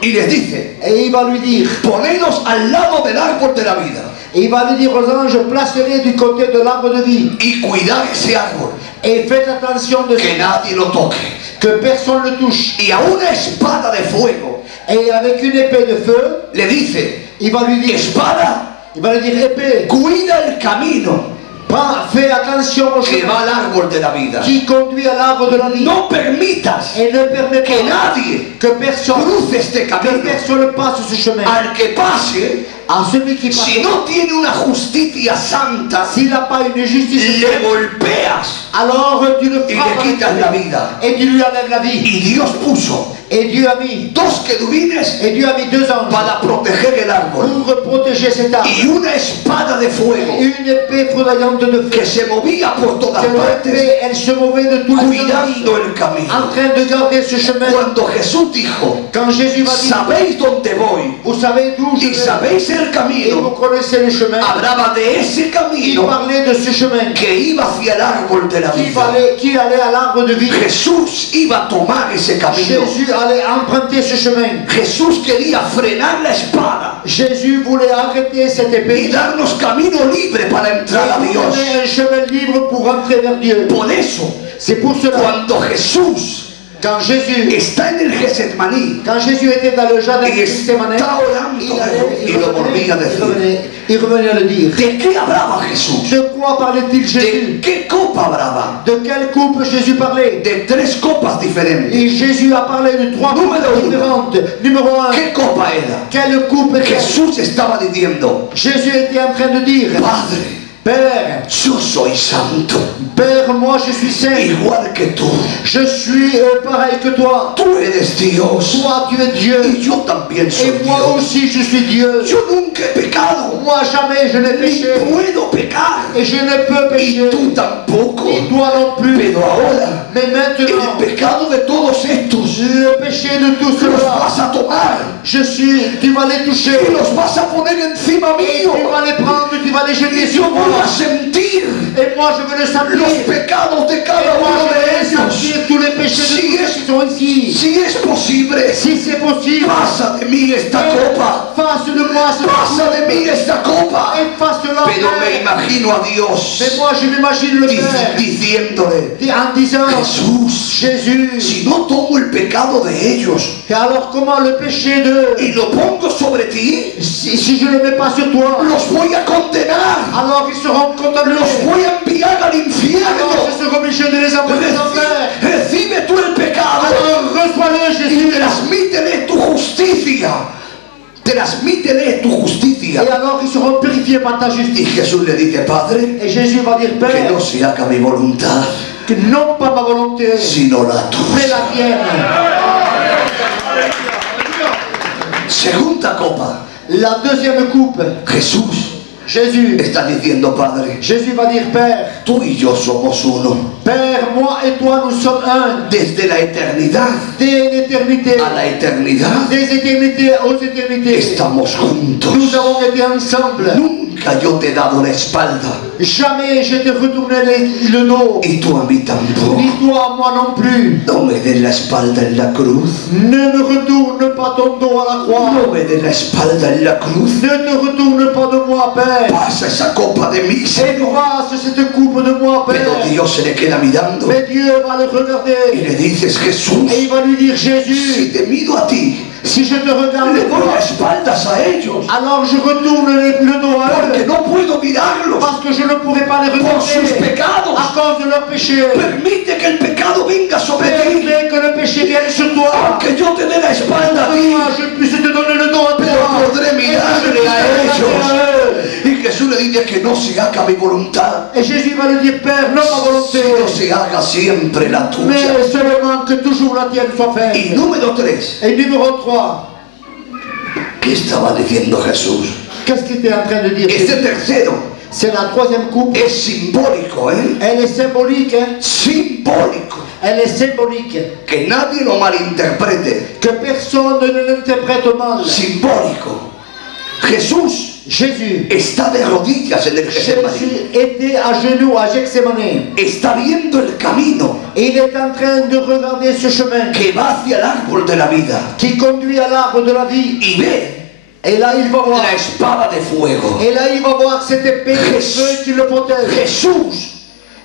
y les dice, Et il va lui dire, ponedos al lado del árbol de la vida et il va lui dire aux anges, placez-les du côté de l'arbre de vie. y cuidad ese árbol, Et faites attention de que nadie lo toque. que personne ne le touche. Y a una espada de fuego Et avec une épée de feu, le dice, il va lui dire, espada, il va lui dire, épée, cuida el camino fais attention au que va chemin al árbol de la vida. qui conduit à l'arbre de la vie. No permitas Et ne permet que pas nadie que personne cruce este camino. passe ce chemin. Al que pase, À celui qui passe, si no tiene una justicia santa, s'il n'a pas une justice, le golpeas alors tu le y frappes le quitas la vida. et tu lui enlèves la vie. Y Dios puso Et Dieu a mis, dos querubines deux anges para proteger el árbol pour protéger cet arbre. y una espada de fuego Une épée foudroyante de feu. que se movía por todas Que partes l'épée, elle se mouvait de tous les sens, cuidando el en camino. train de garder ce chemin. Cuando Jesús dijo, Quand Jésus va dire, sabéis dónde voy vous savez d'où je y vais, sabéis el et vous camino, connaissez le chemin, hablaba de ese il camino parlait de ce chemin que iba hacia el árbol de la vida. qui allait à l'arbre de vie. Jesús iba a tomar ese camino. Jésus allait emprunter ce chemin. Jesús quería frenar la espada Jésus voulait arrêter cette y épée darnos camino libre para entrar a et nous Dios. donner un chemin libre pour entrer vers Dieu. Por eso, C'est pour cela, cuando Jesús quand Jésus está en el Getsemaní était dans le jardin de y Gethsémane, está orando y lo volvía a decir, il revenait à le dire. ¿de qué hablaba Jesús? De quoi parlait-il Jésus? ¿De qué copa hablaba? De quelle coupe Jésus parlait? De tres copas diferentes. Et Jésus a parlé de trois coupes Numéro uno. différentes. Numéro un, ¿Qué copa era? quelle coupe était? Jesús estaba diciendo, Jésus était en train de dire, Padre, Père, yo soy santo, Père, moi je suis saint, igual que tú. je suis pareil que toi. Tú eres Dios Toi tu es Dieu, y yo también soy et moi Dios. aussi je suis Dieu. Yo nunca he pecado, Moi jamais je n'ai ni péché, puedo pecar, et je ne peux y pécher, tú tampoco. ni toi non plus. Pero ahora, Mais maintenant, el pecado de todos estos le péché de tout los cela, vas a tomar tu vas les toucher, y los vas a poner encima et tu mío. vas les prendre, tu vas les jeter Y sur yo voy moi. a sentir Et moi je veux le sentir. los pecados de Et cada moi uno je de veux ellos. sentir tous les péchés de tous Si ceux qui sont ici. Si es posible, Si c'est possible, pasa de mí esta copa, fasse de moi ce pasa de mí esta copa. efface-la. Pero me imagino a Dios Mais moi je m'imagine le Père diciéndole, en disant, Jesús, Jésus, si no tomo el pecado de ellos et alors comment le péché de... y lo pongo sobre ti, Si je ne le mets pas sur toi, los voy a condenar, alors ils seront condamnés. los voy a enviar al Alors infierno. je serai obligé de les envoyer en enfer. Recibe tú el pecado Alors reçois-le y Jésus. transmítele tu justicia. Transmítele tu justicia. Et alors ils seront purifiés par ta Y justice. Jesús le dice, Padre, Et Jésus va dire, que Père, no se haga mi voluntad, que non pas ma volonté, sino la mais tuya. la tienne. Segunda copa, La deuxième coupe, Jesús Jésus. está diciendo, Padre, Jésus va dire, Père, tú y yo somos uno. Père, moi et toi nous sommes un. Desde la eternidad Dès l'éternité, a la eternidad des éternités aux éternités, estamos juntos. nous avons été ensemble. Nunca nunca yo te he dado la espalda. Jamais je t'ai retourné le dos. Y tú a mí tampoco. Ni toi à moi non plus. No me des la espalda en la cruz. Ne me retourne pas ton dos à la croix. No me des la espalda en la cruz. Ne te retourne pas de moi, Père. Pasa esa copa de mí, Et Señor. passe cette coupe de moi, Père. Pero Dios se le queda mirando Mais Dieu va le y regarder. le dices, Jesús, Et il va lui dire, si Jésus, te miro a ti, si je te regarde, le doy las espaldas a ellos, alors je retourne le dos à porque eux. no puedo mirarlos Parce que je ne pourrai pas les por sus regarder pecados. à cause de leurs péchés. Permite que el pecado venga sobre ti, Permets que le péché vienne sur toi. aunque yo te dé la espalda a ti, Moi, je puisse te donner le dos à pero toi. podré mirarle a ellos. Y Jesús le dice que no se haga mi voluntad, Et Jésus va lui dire, Père, non ma volonté, sino se haga siempre la tuya. mais seulement que toujours la tienne soit faite. Y número 3, Et numéro 3, ¿qué estaba diciendo Jesús? qu'est-ce qu'il était en train de dire? Este tercero C'est la troisième coupe. es simbólico, ¿eh? Elle est symbolique, hein? Simbólico. Elle est symbolique. Que nadie lo malinterprete. Que personne ne l'interprète mal. Simbólico. Jesús Jésus. está de rodillas en el Getsemaní. Jésus était à genoux à Gethsemane. Está viendo el camino Et il est en train de regarder ce chemin que va hacia el árbol de la vida qui conduit à l'arbre de la vie. y ve Et là, il va voir. la espada de fuego. Et là, il va voir cette épée de feu qui le protège. Jesús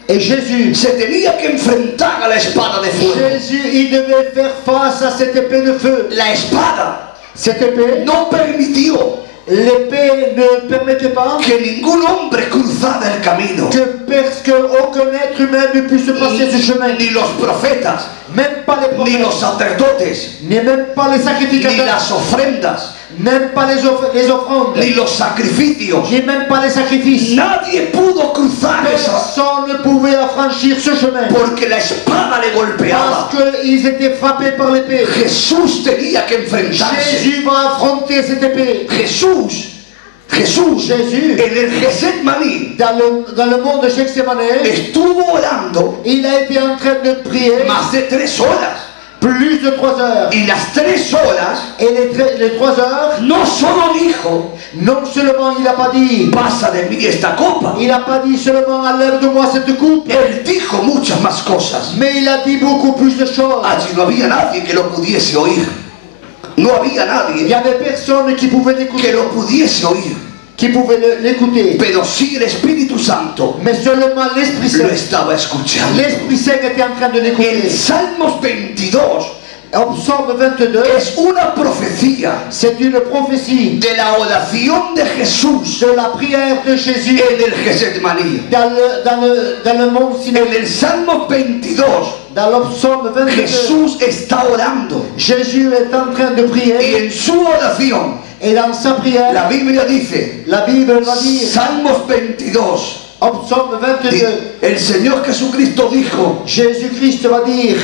Et Jésus, se tenía que enfrentar a la espada de fuego. Jésus, il devait faire face à cette épée de feu. La espada Cette épée, no permitió l'épée ne permettait pas que ningún hombre cruzara el camino, que aucun être humain ne puisse passer ce chemin. ni los profetas, Même pas les ni los prophètes, sacerdotes, ni même pas les ni sacrificateurs, las ofrendas, même pas les offrandes, ni los sacrificios. ni même pas les sacrifices. Nadie pudo cruzar esa, Personne ne pouvait affranchir ce chemin porque la espada le golpeaba. parce qu'ils étaient frappés par l'épée. Jesús tenía que enfrentarse. Jésus va affronter cette épée. Jesús Jésus, en el Getsemaní dans le monde de Gethsemane, estuvo orando il a été en train de prier más de 3 horas. plus de 3 heures. Y las 3 horas Et les 3 heures, no solo dijo, non seulement il n'a pas dit, pasa de mí esta copa. il n'a pas dit seulement enlève de moi cette coupe, Él dijo muchas más cosas. mais il a dit beaucoup plus de choses. Allí no había nadie que lo pudiese oír. No había Il n'y nadie avait personne qui pouvait que l'écouter, lo pudiese oír. Pero sí el Espíritu Santo mais seulement l'Esprit lo Saint. estaba escuchando. L'Esprit Saint était en train de El l'écouter. Salmos 22 En Psaume 22, es una profecía c'est une prophétie de la oración de Jesús de la prière de Jésus en el Getsemaní. dans le monde En Sinaï. el Salmo 22 Dans le Psaume 22, Jesús está orando Jésus est en train de y prier en su oración et dans sa prière, la Biblia dice, la Bible va dire, Salmos 22, en Psaume 22, el Señor Jesucristo dijo, Jésus-Christ va dire,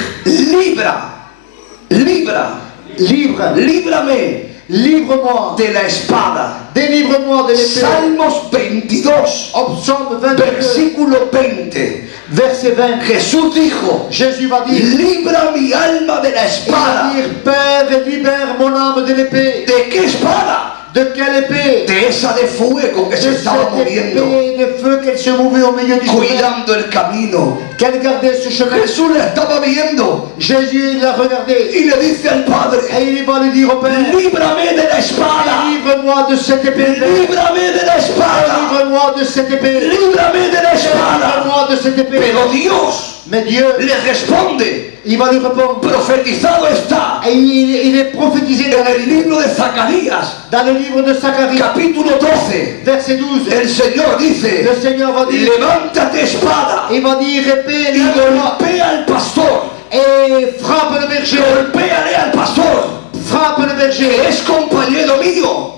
líbrame livre-moi, de la espada. délivre-moi de l'épée. Salmos 22, En Psaume 22, versículo 20. verset 20, Jesús dijo, Jésus va dire, libra mi alma de la il va espada. dire, Père, libère mon âme de l'épée. ¿De qué espada? De quelle épée? De esa de fuego que De se estaba cette moviendo, épée de feu qu'elle se mouvait au milieu du chemin, cuidando el camino. qu'elle gardait ce chemin. Jesús la estaba viendo Jésus l'a regardé y le dice al Padre, et il va lui dire au Père, líbrame de la espada, livre-moi de cette épée. líbrame de la espada, Livre-moi de cette épée. líbrame de la espada. Livre-moi de cette épée. Pero Dios Mais Dieu, le responde, il va lui répondre. profetizado está Et il est prophétisé en el libro de Zacarías, dans le livre de Zacharie, capítulo 12. verset 12. El Señor dice, Le Seigneur va dire, levántate espada il va dire, épée, y lève-toi golpea al pastor, et frappe le berger. golpéale al pastor, Frappe le que berger. es compañero mío,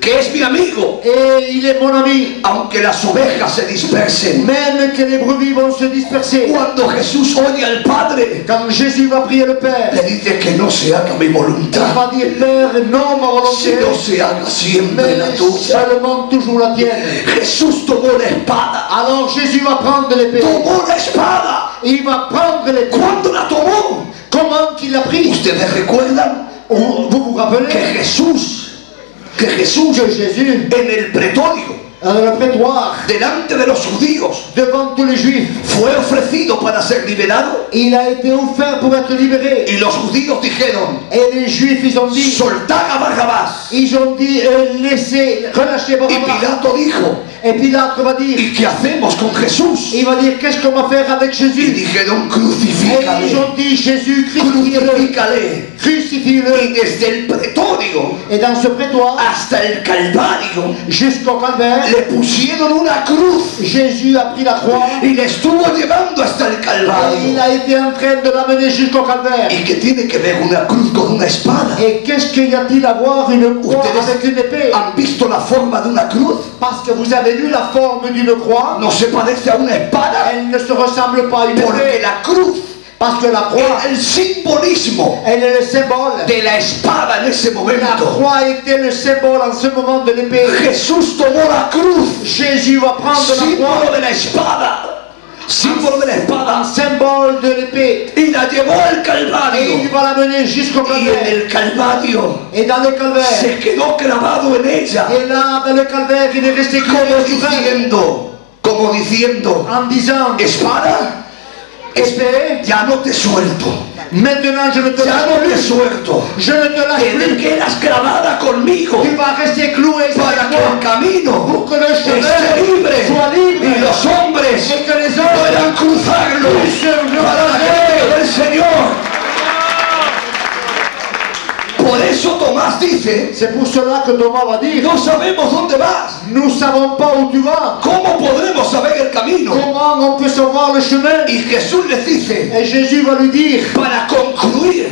que es mi amigo, Et il est mon ami. aunque las ovejas se dispersen. Même que les brebis vont se disperser. Cuando Jesús oye al Padre, Quand Jésus va prier le Père, le dice que no se haga mi il voluntad, va dire, Père, non ma volonté, sino se haga siempre la mais tuya. seulement toujours la tienne. Jesús tomó la espada, Alors Jésus va prendre l'épée. tomó la espada. Il va prendre l'épée. ¿Cuándo la tomó? Comment qu'il l'a pris? Ustedes recuerdan Vous vous rappelez que Jesús que Jésus, en el pretorio le prétoire, delante de los judíos, devant tous les juifs. fue ofrecido para ser liberado. Il a été offert pour être libéré. Y los judíos dijeron, Et les juifs, ils ont dit, soltad a Barrabás. ils ont dit, laissez, relâchez Y Barabbas. Pilato dijo, Et Pilate va dire, ¿y qué hacemos con Jesús? il va dire, qu'est-ce qu'on va faire avec Y Jésus? dijeron, Et ils crucifícale, ont dit, Jésus, crucifie-le, crucifícale. Y crucifie-le. desde el pretorio Et dans ce prétoire, hasta el Calvario, jusqu'au calvaire, le pusieron una cruz Jésus a pris la croix y le estuvo llevando hasta el et il Calvario. a été en train de l'amener jusqu'au calvaire. ¿Y qué tiene que ver una cruz con una espada? Et qu'est-ce qu'il y a-t-il à voir une croix avec une épée? ¿Han visto la forma de una cruz? Parce que vous avez vu la forme d'une croix, No se parece a una espada, elle ne se ressemble pas à une porque épée. la cruz Parce que la croix, era el simbolismo elle est le symbole. de la espada en ese La momento. croix était le symbole en ce moment de l'épée. Jesús tomó la cruz, Jésus va prendre la símbolo croix, de la espada, símbolo de la un espada, symbole de l'épée, y la llevó al et il Calvario. va l'amener jusqu'au Y en calvaire. el Calvario Et dans le calvaire, se quedó clavado en ella, et là, dans le calvaire, il est resté gravé como diciendo, en disant, espada, épée, ya no te suelto, maintenant je ne te ya lâche no te plus, suelto, je ne te lâche te plus, quedas clavada conmigo tu vas rester cloué sur para la que el croix camino pour que le esté chemin libre soit libre y los hombres et que les puedan hommes cruzarlo puissent para la gloria del Señor. Por eso Tomás dice, C'est pour cela que Thomas va dire, no sabemos dónde vas, nous ne savons pas où tu vas. ¿cómo podremos saber el camino? Comment on peut savoir le chemin? Y Jesús les dice, Et Jésus va lui dire, para concluir,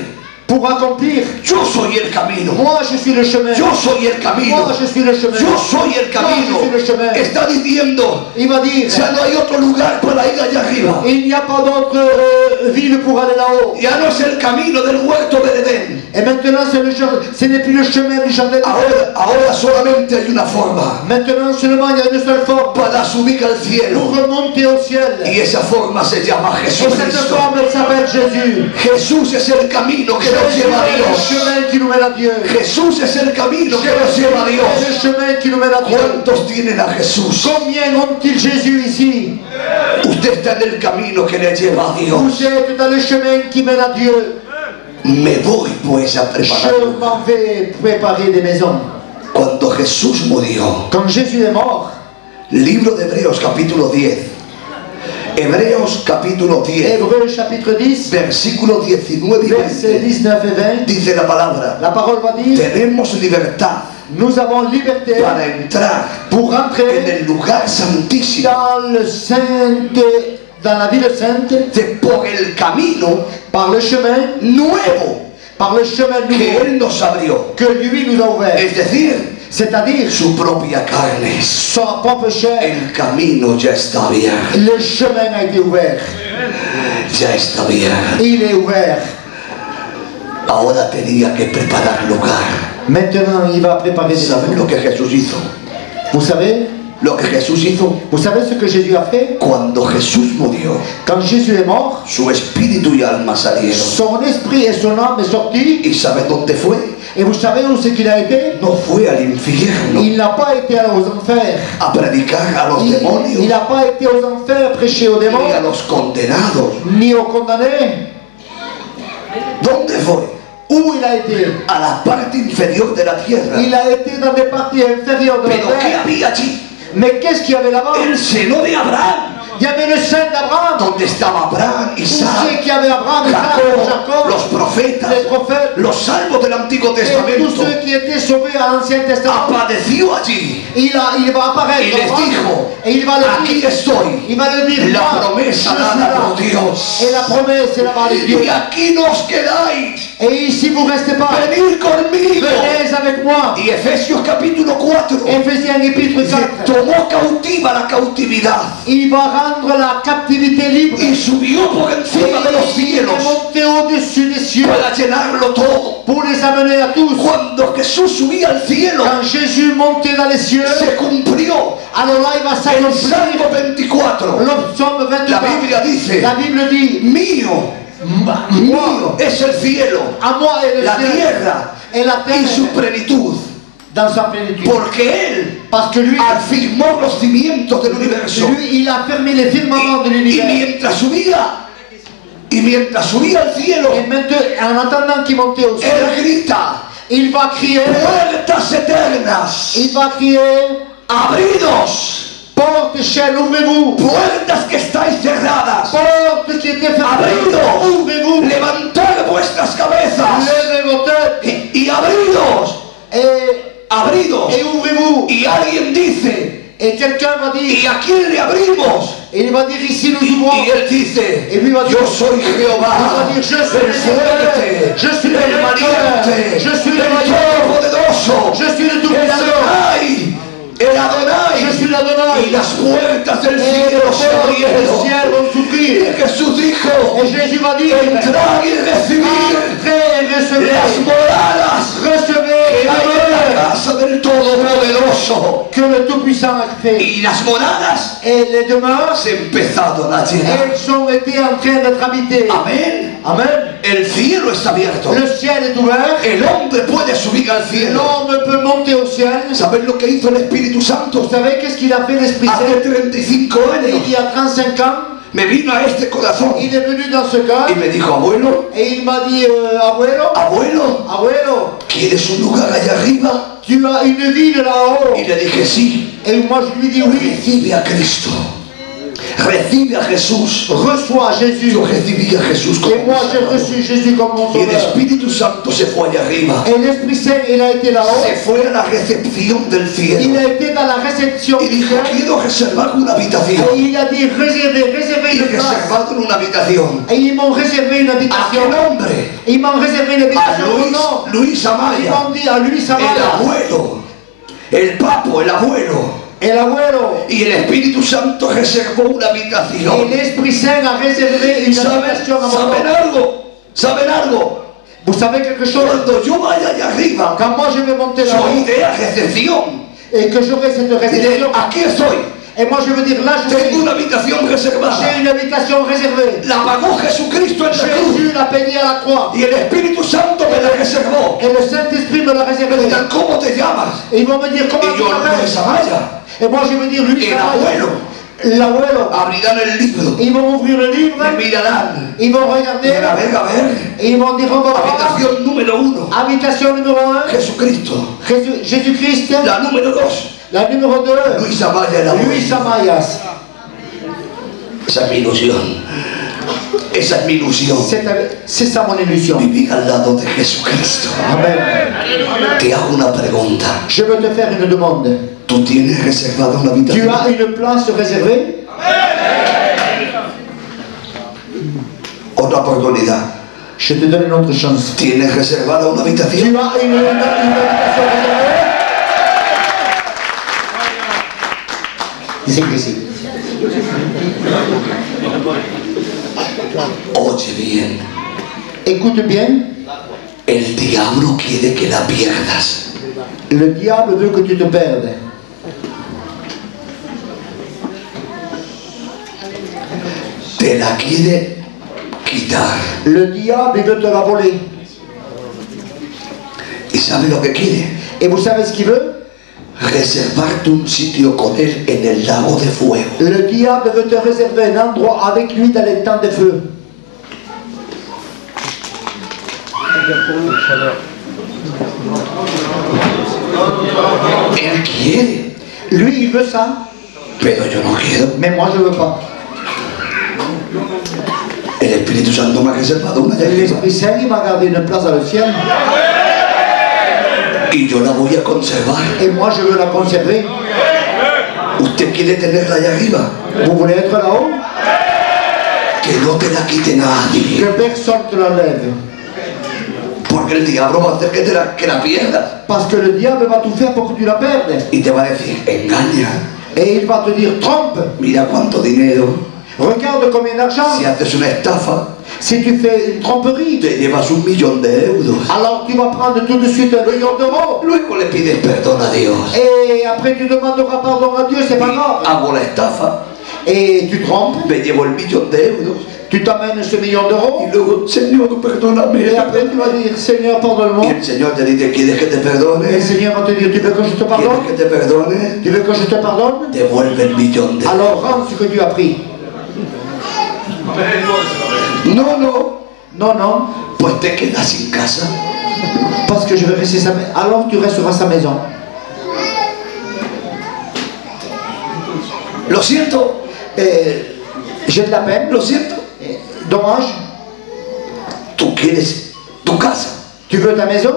pour accomplir, yo soy el camino, moi je suis le chemin. yo soy el camino, Moi je suis le chemin. yo soy el camino. Yo soy el chemin. Está diciendo, Il va dire, ya no hay otro lugar para ir allá arriba. il n'y a pas d'autre ville pour aller là-haut. Ya no es el camino del huerto del Edén. Et maintenant, ce n'est plus le chemin du jardin. Ahora solamente hay una forma Maintenant, seulement, il y a une seule forme para subir al pour cielo. remonter au ciel. Y esa forma se llama Et cette Jesucristo. forme, elle s'appelle Jésus. Jesús es el camino que nos Jésus lleva a est le Dios. chemin qui nous mène à Dieu. Jesús es el camino que nos Jésus lleva a est Dios. le chemin qui nous mène à Dieu. ¿Cuántos tienen a Jesús? Combien ont-ils Jésus ici? Usted está en el camino que le lleva a Dios. Vous êtes dans le chemin qui mène à Dieu. Me voy pues a preparar. Je m'en vais préparer des maisons. Cuando Jesús murió, Quand Jésus est mort, libro de Hebreos capítulo 10, Hebreos capítulo 10, Hébreux chapitre 10, versículos 19 y versets 20, 19 et 20, dice la palabra, la parole va dire, tenemos libertad nous avons liberté para entrar pour en rentrer el lugar santísimo dans la ville sainte por el camino par le chemin nuevo nouveau que Él nos abrió, que lui nous a ouvert, es decir, c'est-à-dire su propia carne. sa propre chair. El camino ya está abierto, Le chemin a été ouvert, ya está abierto. il est ouvert. Ahora tenía que preparar lugar. Maintenant il va préparer des ¿Saben maisons. lo que Jesús hizo? Vous savez Vous savez ce que Jésus a fait? Cuando Jesús murió, Quand Jésus est mort, su espíritu y alma salieron. son esprit et son âme est sorti. ¿Y sabe dónde fue? Et vous savez où c'est qu'il a été? No fue al infierno Il n'a pas été aux enfers. a predicar a los Il demonios n'a pas été aux enfers prêcher aux démons, ni a los condenados. ni aux condamnés. ¿Dónde fue? Où il a été? A la parte inferior de la tierra. Il a été dans des parties inférieures de la ¿Pero qué terre. había allí? Mais qu'est-ce qu'il y avait là-bas? El seno de Abraham, Il y avait le sein d'Abraham. donde estaba Abraham, Où c'est Isaac, qu'il y avait Abraham, Isaac, Jacob, los Jacob, profetas, les prophètes, los salvos del Antiguo et tous Testamento. ceux qui étaient sauvés à l'Ancien Testament. Apareció allí Il va apparaître y les là-bas, dijo, et il va le aquí dire. estoy, Il va le dire. la Moi, promesa je suis dada là. por Dios. Et la promesse est là-bas de Dieu. Y aquí nos quedáis, Et ici vous restez pas. venid conmigo. Venez avec moi. Y Efesios capítulo 4 Éphésiens épître dice, 4. tomó cautiva la cautividad Il va rendre la captivité libre. y subió por encima de los Il est cielos monté au-dessus des cieux para llenarlo todo. pour les amener à tous. Cuando Jesús subía al cielo, Quand Jésus montait dans les cieux, se cumplió alors là il va el s'accomplir. Salmo 24. Le psaume La 24. Biblia dice, La Bible dit, mío, mío es el cielo, à moi est le la ciel tierra et la y su terre plenitud. dans sa plénitude. Porque Él Parce que lui, afirmó los cimientos del universo. lui, il a fermé les firmaments de Y l'univers. mientras subía al cielo, Et maintenant, en attendant qu'il montait au ciel, Él grita, il va crier, puertas eternas, il va crier, abridos, porte ciel, ouvrez-vous. puertas que estáis cerradas, Porte qui était fermée, abridos, ouvrez-vous. levantad vuestras cabezas, Levez vos têtes y abridos, et ouvrez-vous. y alguien dice, Et quelqu'un va ¿y dire, a quién le abrimos? et il va dire ici nous ouvrons. Y él dice, Et lui va dire, yo soy Jehová, il va dire, je suis el le fuerte, je suis le el valiente, je suis le el vaillant, todopoderoso, je suis le el tout-puissant, Adonai, el Adonai, je suis l'Adonai. y las puertas del Et les cielo se portes du abrieron. ciel vont Y s'ouvrir. Jesús dijo, Et Jésus va dire, entrar y recibir entrez et recevez, las moradas recevez que hay en la casa del Todopoderoso. que le Tout-Puissant a fait. Y las moradas Et les demeures, se empezaron a llenar. elles sont été en train d'être habitées. Amén. Amen. El cielo está abierto. Le ciel est ouvert. El hombre puede subir al cielo. L'homme peut monter au ciel. ¿Sabes lo que hizo el Espíritu Vous Santo? savez qu'est-ce qu'il a fait l'Esprit Hace Saint 35 años il y a 35 ans? me vino a este corazón Il est venu dans ce cœur y me dijo, abuelo, et il m'a dit, abuelo, abuelo, ¿quieres un lugar allá arriba? tu as une ville là-haut. Y le dije, sí. Et moi je lui dis oui. Recibe a Cristo. Recibe a Jesús. Reçois Jésus. Yo recibí a Jesús como Et moi mi j'ai Salvador. reçu Jésus comme mon Y el sauveur. Espíritu Santo se fue allá arriba. Et l'Esprit Saint, il a été là-haut. Se fue a la recepción del Il cielo. a été dans la réception Y du dijo, ciel. quiero reservar una habitación. Et il a dit réservez Y une place. reservado una habitación. Et ils m'ont réservé une ¿A habitation. qué nombre? Ils m'ont réservé une A habitation. Au nom. Luis Ils Amaya. m'ont dit à lui, El Samaya. abuelo. El papo, el abuelo. El abuelo. Y el Espíritu Santo reservó una Et habitación. l'Esprit Saint a réservé une habitation à mon ¿Saben nom. algo? ¿Saben algo? Vous savez quelque chose? Cuando yo vaya allá arriba, Quand moi je vais monter yo là-haut iré a recepción. et que j'aurai cette Diré, réservation, aquí estoy. et moi je veux dire là je Tengo suis. una habitación reservada. J'ai une habitation réservée. La pagó Jesucristo en la cruz. Jésus l'a payé à la croix. Y el Espíritu Santo me la reservó. Et le Saint-Esprit me l'a Me réservé. dirán, ¿cómo te llamas? Et ils vont me dire comment Y tu yo, t'appelles. Luis Amaya. Et moi je veux dire lui, El abuelo. l'abuelo. Abrirán el libro. Ils vont ouvrir le livre, Me mirarán. ils vont regarder Dirán, a ver. et ils vont dire on va voir. Habitación número 1. Habitation numéro 1, Jesucristo. Jésus-Christ. La número 2. La numéro 2, Luis Amaya, el abuelo. Luis Amayas. Esa es mi ilusión. Esa es mi ilusión. C'est ça mon illusion. Vivir al lado de Jesucristo. Amen. Te hago una pregunta. Je veux te faire une demande. ¿Tú tienes reservada una Tu habitación? as une place réservée? Otra oportunidad. Je te donne une autre chance. ¿Tienes reservada una Tu habitación? as une habitation réservée? Dicen que sí. Oye bien. Écoute bien, El diablo quiere que la pierdas. le diable veut que tu te perdes. Te la quiere quitar. Le diable veut te la voler. ¿Y sabe lo que quiere? Et vous savez ce qu'il veut? Reservarte un sitio con él en el lago de fuego. Le diable veut te réserver un endroit avec lui dans les temps de feu. Él quiere, Lui, il veut ça, pero yo no quiero. mais moi je veux pas. El Espíritu Santo me ha reservado una allá arriba. L'Esprit Saint, il m'a gardé une place dans le ciel, Y yo la voy a conservar. et moi je veux la conserver. ¿Usted quiere tenerla allá arriba? Vous voulez être là-haut? Que no te la quite nadie. Que personne te l'enlève. Porque el diablo va a hacer que la pierdas. Parce que le diable va tout faire pour que tu la perdes. Y te va a decir, engaña. Et il va te dire, trompe, Mira cuánto dinero. regarde combien d'argent. Si haces una estafa, Si tu fais une tromperie, te llevas 1 millón de euros. alors tu vas prendre tout de suite 1 million d'euros. Luego le pides perdón a Dios. Et après tu demanderas pardon à Dieu, c'est pas grave. Hago la estafa. et tu trompes, me llevo el millón de euros. tu t'amènes ce million d'euros, Y luego, Señor, perdóname. et après tu vas dire, Seigneur, Y pardonne-moi. el Señor te dice, ¿quieres que te Et le perdone? Seigneur va te dire, tu veux que je te pardonne? ¿Quieres que te perdone? Tu veux que je te pardonne? Devuelve el millón de euros. Alors rends ce que tu as pris. No, no. Non, non, Pues te quedas sin casa. parce que je vais rester sa maison. Alors tu resteras sa maison. Lo siento. J'ai de la peine. Lo siento. Dommage. Tú quieres tu casa. Tu veux ta maison?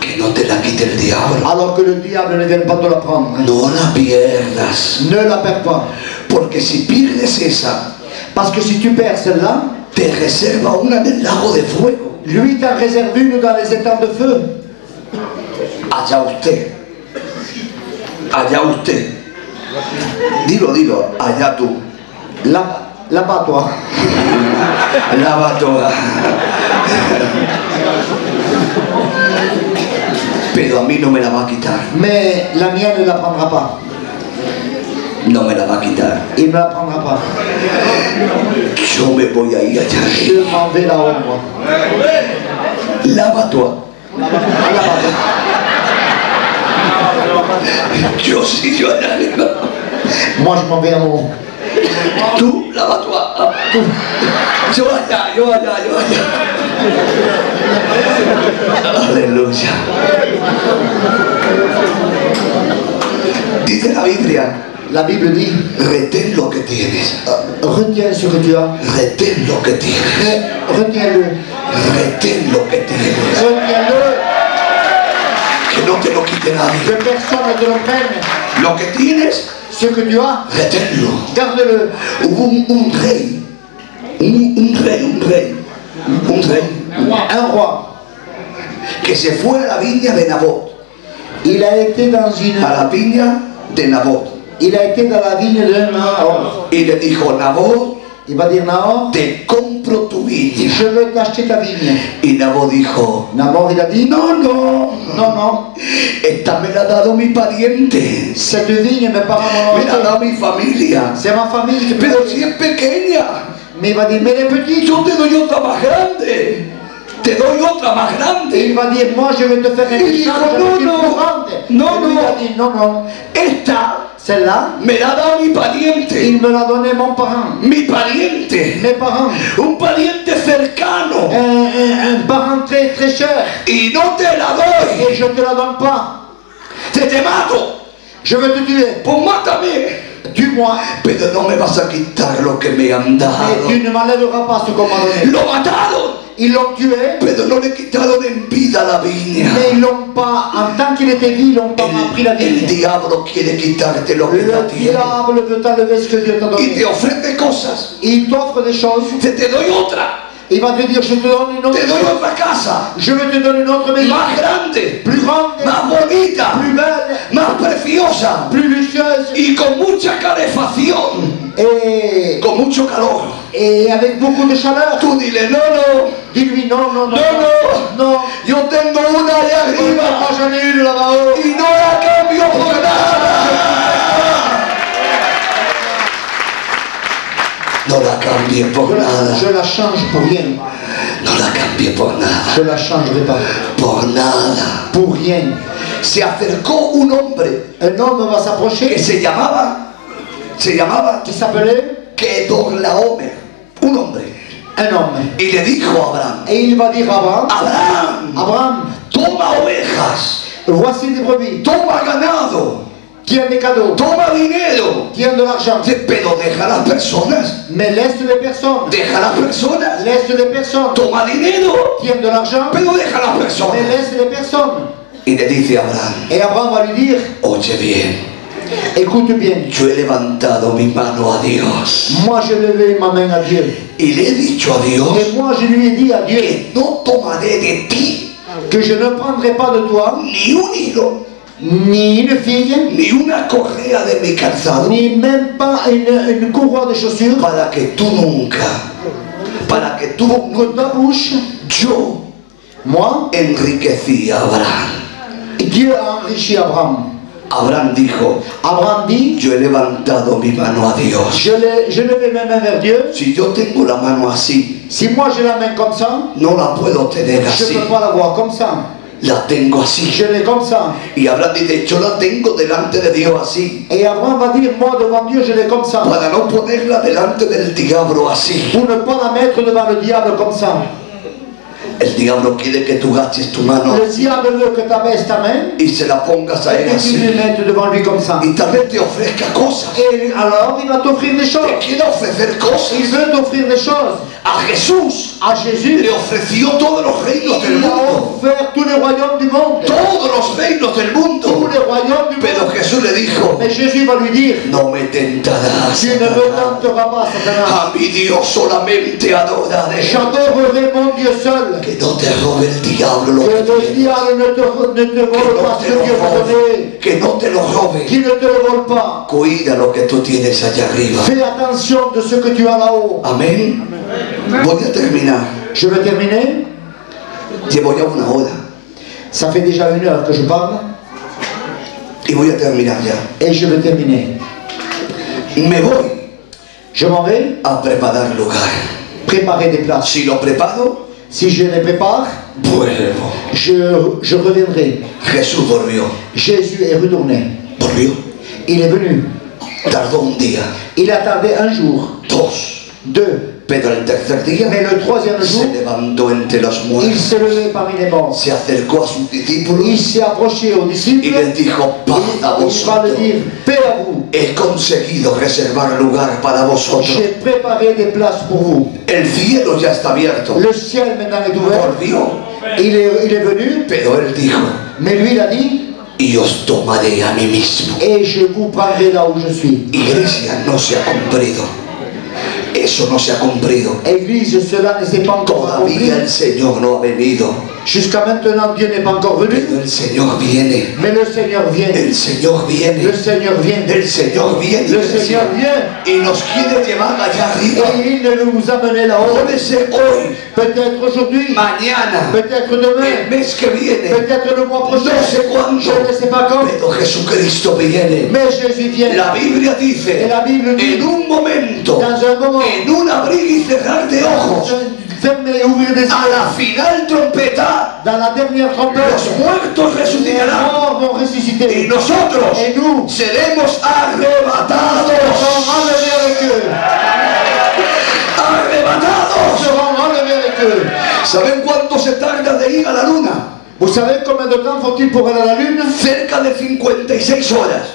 Que no te la quite el diablo. Alors que le diable ne vienne pas te la prendre. No la pierdas. Ne la perds pas. Porque si pierdes esa, Parce que si tu perds celle-là, te reserva una en el lago de fuego. lui t'en réserve une dans les étangs de feu. Allá usted. Allá usted. Dilo, dilo. Allá tú. Là-bas toi. Lava toda. Pero a mí no me la va a quitar. Mais la mienne ne la prendra pas. No me la va a quitar. Il ne la prendra pas. Yo me voy a ir allá Je arriba. m'en vais là-haut, moi. Lava toda. Là-bas. Yo sí, yo allá arriba. Moi, je m'en vais en haut. Tú, lava toda. Yo allá, yo allá, yo allá. Aleluya. Dice la Biblia, La Bible dit, retén lo que tienes. retiens ce que tu as. Retén lo que tienes. Retiens-le. Retén lo que tienes. Retiens-le. Que no te lo quite nadie. Que personne ne te le prenne. Lo que tienes, Ce que tu as, reténlo. garde-le. Hubo un rey. Un rey. Un roi. Que se fue a la viña de Nabot. Il a été dans A la viña de Nabot. Il a été dans la vigne de Nahor. Y le dijo, Nabot, Il va dire Nahor, te compro tu viña. je veux t'acheter ta vigne. Y Nabot dijo, Nahor, il a dit, no, no, non, non, esta me la ha dado mi pariente. cette vigne, mes parents m'ont Me la ha acheté. dado mi familia. C'est ma famille qui me l'a Pero acheté. si es pequeña, Mais il va dire, mais elle est petite. yo te doy otra más grande. Te doy otra más Et grande. il va dire, moi je vais te faire un Il dit, échange non, avec une non. plus grande. Non, Et lui, non. il a dit, non, non, Esta celle-là, me la ha dado mi pariente. il me l'a donné mon parent. Mi pariente. Mes parents. Un pariente cercano. Un parent très très cher. Y no te la doy. Et je ne te la donne pas. Te mato. Je veux te tuer. Pues mátame. Tue-moi. Pero no me vas a quitar lo que me han Mais dado. tu ne m'enlèveras pas ce qu'on m'a donné. Lo mataron. Ils l'ont tué. Pero no le quitaron en vida la viña. Mais ils l'ont pas, en tant qu'il était vie, ils l'ont pas pris la El vigne. diablo quiere quitarte lo que Le no tienes. diable veut t'enlever ce que Dieu t'a Y te donné. ofrece cosas. Il t'offre des choses. Te doy otra. Il va te dire, je te donne une autre Te doy chose. otra casa. Je vais te donner une autre maison. Más grande. Plus grande, Más bonita. plus belle, Más preciosa. plus luxueuse. Y con mucha calefacción. Con mucho calor. Et avec beaucoup de chaleur. Tú dile, no, no. Dis-lui non, non, non. No, Non. Yo tengo una allá Moi arriba. j'en ai une là-bas. Y no la cambio por nada. No la cambié por nada. Je la change pour rien. No la cambié por nada. Je la changerai pas. Por nada. Pour rien. Se acercó un hombre Un homme va que s'approcher se llamaba qui s'appelait Kedorlaomer. Un hombre. un homme. Y le dijo a Abraham, Et il va dire à Abraham, Abraham, Abraham, toma ovejas, voici des brebis, toma ganado, tiens des cadeaux, toma dinero, tiens de l'argent. pero deja a las personas, Mais laisse les personnes. deja a las personas, Laisse les personnes. toma dinero, Tiens de l'argent. pero deja a las Mais personas. laisse les personnes. Y le dice a Abraham, Et Abraham va lui dire, oye bien, écoute bien, yo he levantado mi mano a Dios moi je levais ma main à Dieu. y le he dicho a Dios Et moi je lui ai dit à Dieu que no tomaré de ti que je ne prendrai pas de toi ni un hilo, ni une fille, ni una correa de mi calzado, ni même pas une courroie de chaussures para que tú nunca, para que tú que ta bouche. yo Moi, enriquecí a Abraham. Dieu a enrichi Abraham. Abraham dijo, Abraham dit, yo he levantado mi mano a Dios. je lève mes mains vers Dieu. Si yo tengo la mano así, Si moi j'ai la main comme ça, no la puedo tener je así. ne peux pas l'avoir comme ça. La tengo así. Je l'ai comme ça. Y Abraham dice, yo la tengo delante de Dios así. Et Abraham va dire, moi devant Dieu, je l'ai comme ça. Para no ponerla delante del diablo así. Pour ne pas la mettre devant le diable comme ça. El diablo quiere que tú gaches tu mano Le diable veut que tu abaisses ta main y se la pongas a et él que tu así. les mettes devant lui comme ça. Y tal vez te ofrezca cosas. Et alors, il va t'offrir des choses. Te quiere ofrecer cosas. Il veut t'offrir des choses. A Jesús À Jésus, le ofreció todos los reinos del il a mundo. offert tous les royaumes du monde. Todos los reinos del Tous mundo. les royaumes du Pero monde. Jesús le dijo, Mais Jésus va lui dire, no me tentarás. tu ne me tenteras pas, Satanas. A mi Dios solamente adoraré. J'adorerai mon Dieu seul. Que no te robe el diablo lo Que que le tienes. diable ne te vole pas ce que Dieu t'a donné. Que no te lo robe. Qu'il ne te le vole pas. Cuida lo que tú tienes allá arriba. Fais attention de ce que tu as là-haut. Amén. Voy a terminar. Je vais terminer. Llevo ya una hora. Ça fait déjà 1 heure que je parle. Y voy a terminar ya. Et je vais terminer. Me voy Je m'en vais a preparar lugar. préparer des places. Si lo preparo, Si je les prépare, vuelvo. je reviendrai. Jesús volvió. Jésus est retourné. Volvió. Il est venu. Tardó un día, Il a tardé 1 jour, 2. 2. Pero el tercer día Mais le 3e se jour, levantó entre los il muertos. s'est levé parmi les morts. Se acercó a sus discípulos Il s'est approché aux disciples. y les dijo, paz a Il va le vosotros. dire, paix à vous. He conseguido reservar lugar para vosotros. J'ai préparé des places pour vous. El cielo ya está abierto. Le ciel maintenant est ouvert. Volvió. Il est venu, Pero él dijo, mais lui il a dit, y os tomaré a mí mismo. et je vous prendrai là où je suis. Iglesia, no se ha cumplido. Eso no se ha cumplido. Église, cela ne s'est pas encore accompli. Todavía el Señor no ha venido. Jusqu'à maintenant, Dieu n'est pas encore venu. Pero el Señor viene. Mais le Seigneur vient. El Señor viene. Le Seigneur vient. El Señor viene. Le iglesia, Seigneur vient. y nos quiere llevar allá arriba. Et il veut vous amener là-haut. Puede ser hoy, Peut-être aujourd'hui. mañana, Peut-être el demain. mes que viene. Peut-être le mois prochain. No sé cuándo. Je ne sais pas quand. Pero Jesucristo viene. Mais Jésus vient. La Biblia dice, Et la Bible dit, en un momento, dans un moment, en un abrir y cerrar de ojos, fermer et ouvrir des a yeux. la final trompeta, Dans la dernière trompette, los muertos les resucitarán morts vont y ressusciter. nosotros Et nous, seremos serons arrebatados. enlevés avec eux. Arrebatados. Serons enlevés avec eux. ¿Saben cuánto se tarda de ir a la luna? Vous savez combien de temps faut-il pour aller à la Lune? Cerca de 56 horas.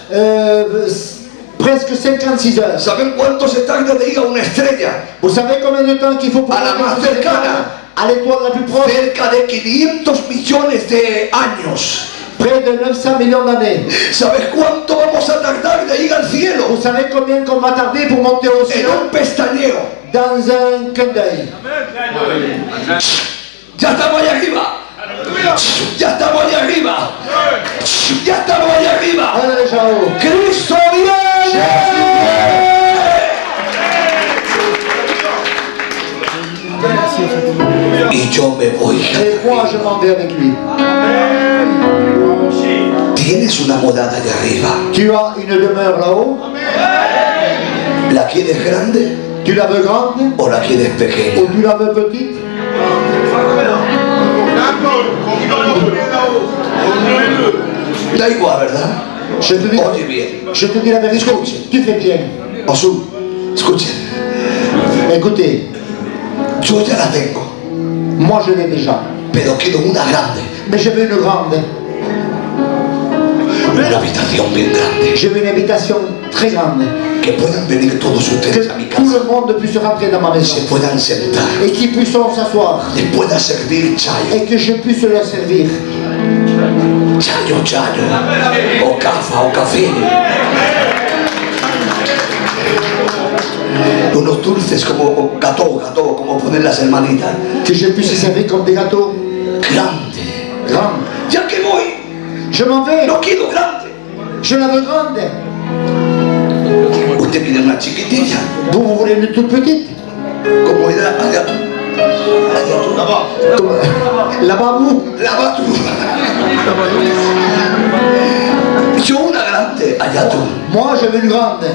Presque 56 heures. ¿Saben cuánto se tarda de ir a una estrella? Vous savez combien de temps qu'il faut pour À la aller más sur cette cercana. étoile? À l'étoile la plus proche? Cerca de 500 millones de años. Près de 900 millions d'années. ¿Sabes cuánto vamos a tardar de ir al cielo? Vous savez combien qu'on va tarder pour monter au En ciel? un pestañeo. Dans un clin d'œil. Ya estamos allá arriba. Ya estamos allá arriba. Ya estamos allá arriba. On est déjà haut. Cristo viene. Y yo me voy. Et moi je m'en vais avec lui. Tienes una morada allá arriba. Tu as une demeure là-haut. ¿La quieres grande Tu la veux grande o la quieres ou pequeña? tu la veux petite? Da igual, ¿verdad? Je te dis, Oye bien. je te dis la vérité. Tu fais bien. Osu, escuchen. Écoutez, Yo ya la tengo, moi je l'ai déjà. pero quiero una grande. Mais je veux une grande. Una habitación bien grande. Je veux une habitation très grande. Que puedan venir todos Que ustedes a mi tout casa. le monde puisse rentrer dans ma maison. Se puedan sentar. Et qu'ils puissent s'asseoir. Les pueda servir chayo. Et que je puisse leur servir. Chayo, chayo. O cafa, o café. Unos dulces como gato, gato, como ponen las hermanitas. Que je puisse servir comme des gâteaux. Grande. Grande. Ya que voy, Je m'en vais. no quiero grande. Je la veux grande. Usted quiere una chiquitilla. Vous voulez une toute petite? Como era allá tú. Allá tú. Comme- Là-bas, vous? Lava tú. Yo una grande, allá tú. Moi, je veux une grande.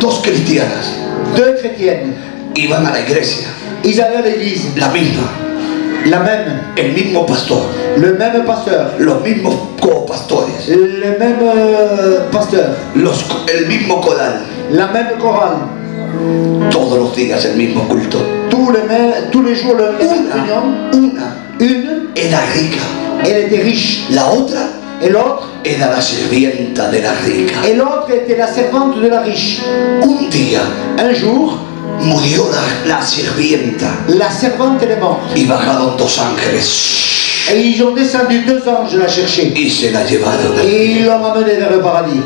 Dos cristianas Deux chrétiennes. iban a la iglesia, Ils allaient à l'église. la misma, La même. el mismo pastor, Le même pasteur. los mismos copastores, Le même pasteur. el mismo coral, La même chorale. todos los días el mismo culto. Tous les jours, la même réunion. Una Une, era rica, elle était riche. la otra Et l'autre, era la sirvienta de la rica. était la servante de la riche. Un día Un jour, murió la sirvienta la servante est morte. y bajaron dos ángeles Et ils ont descendu deux anges la chercher. y se la llevaron. Et ils l'ont amenée vers le paradis.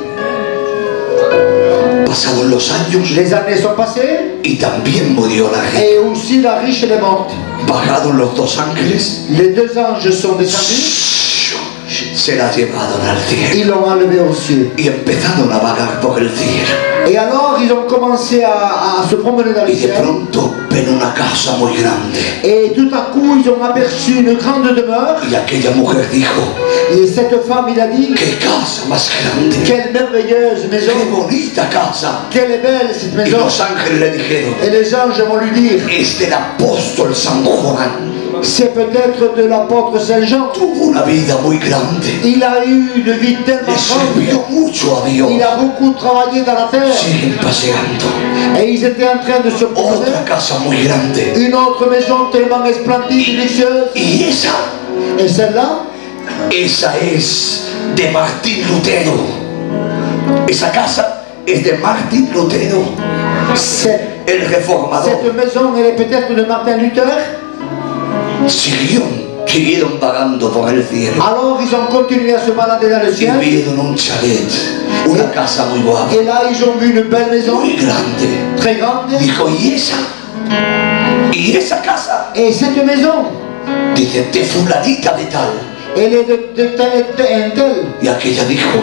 Pasaron los años Les années sont passées. y también murió la rica. Et aussi la riche, elle est morte. Bajaron los dos ángeles, Les deux anges sont descendus. se la llevaron al cielo Ils l'ont enlevée aux cieux. y empezaron a vagar por el cielo. Et alors, ils ont commencé à se promener dans le Y de ciel. pronto ven una casa muy grande. Et tout à coup, ils ont aperçu une grande demeure. Y aquella mujer dijo, Et cette femme, il a dit, qué casa más grande, quelle merveilleuse maison. qué bonita casa. Quelle est belle cette Y maison. los ángeles le dijeron, Et les anges vont lui dire, es del apóstol San Juan. c'est peut-être de l'apôtre Saint-Jean. Tuvo una vida muy grande. Il a eu une vie tellement Le sirvió grande. mucho a Dios. Il a beaucoup travaillé dans la terre. Siguen paseando. Et ils étaient en train de se promener. Otra casa muy grande. Une autre maison tellement splendide, luxueuse. Y esa Et celle-là, es de Martín Lutero. Esa casa es de Martín Lutero, el reformador. cette maison, elle est peut-être de Martin Luther. Siguieron vagando por el cielo. Alors ils ont continué à se balader dans le Y ciel. vieron un chalet, una casa muy guapa, Et là, ils ont vu une belle maison, muy grande. très grande. Dijo, ¿y esa? ¿Y esa casa? Et cette maison, Dice, de fulanita de tal. elle est de tel et tel. Y aquella dijo,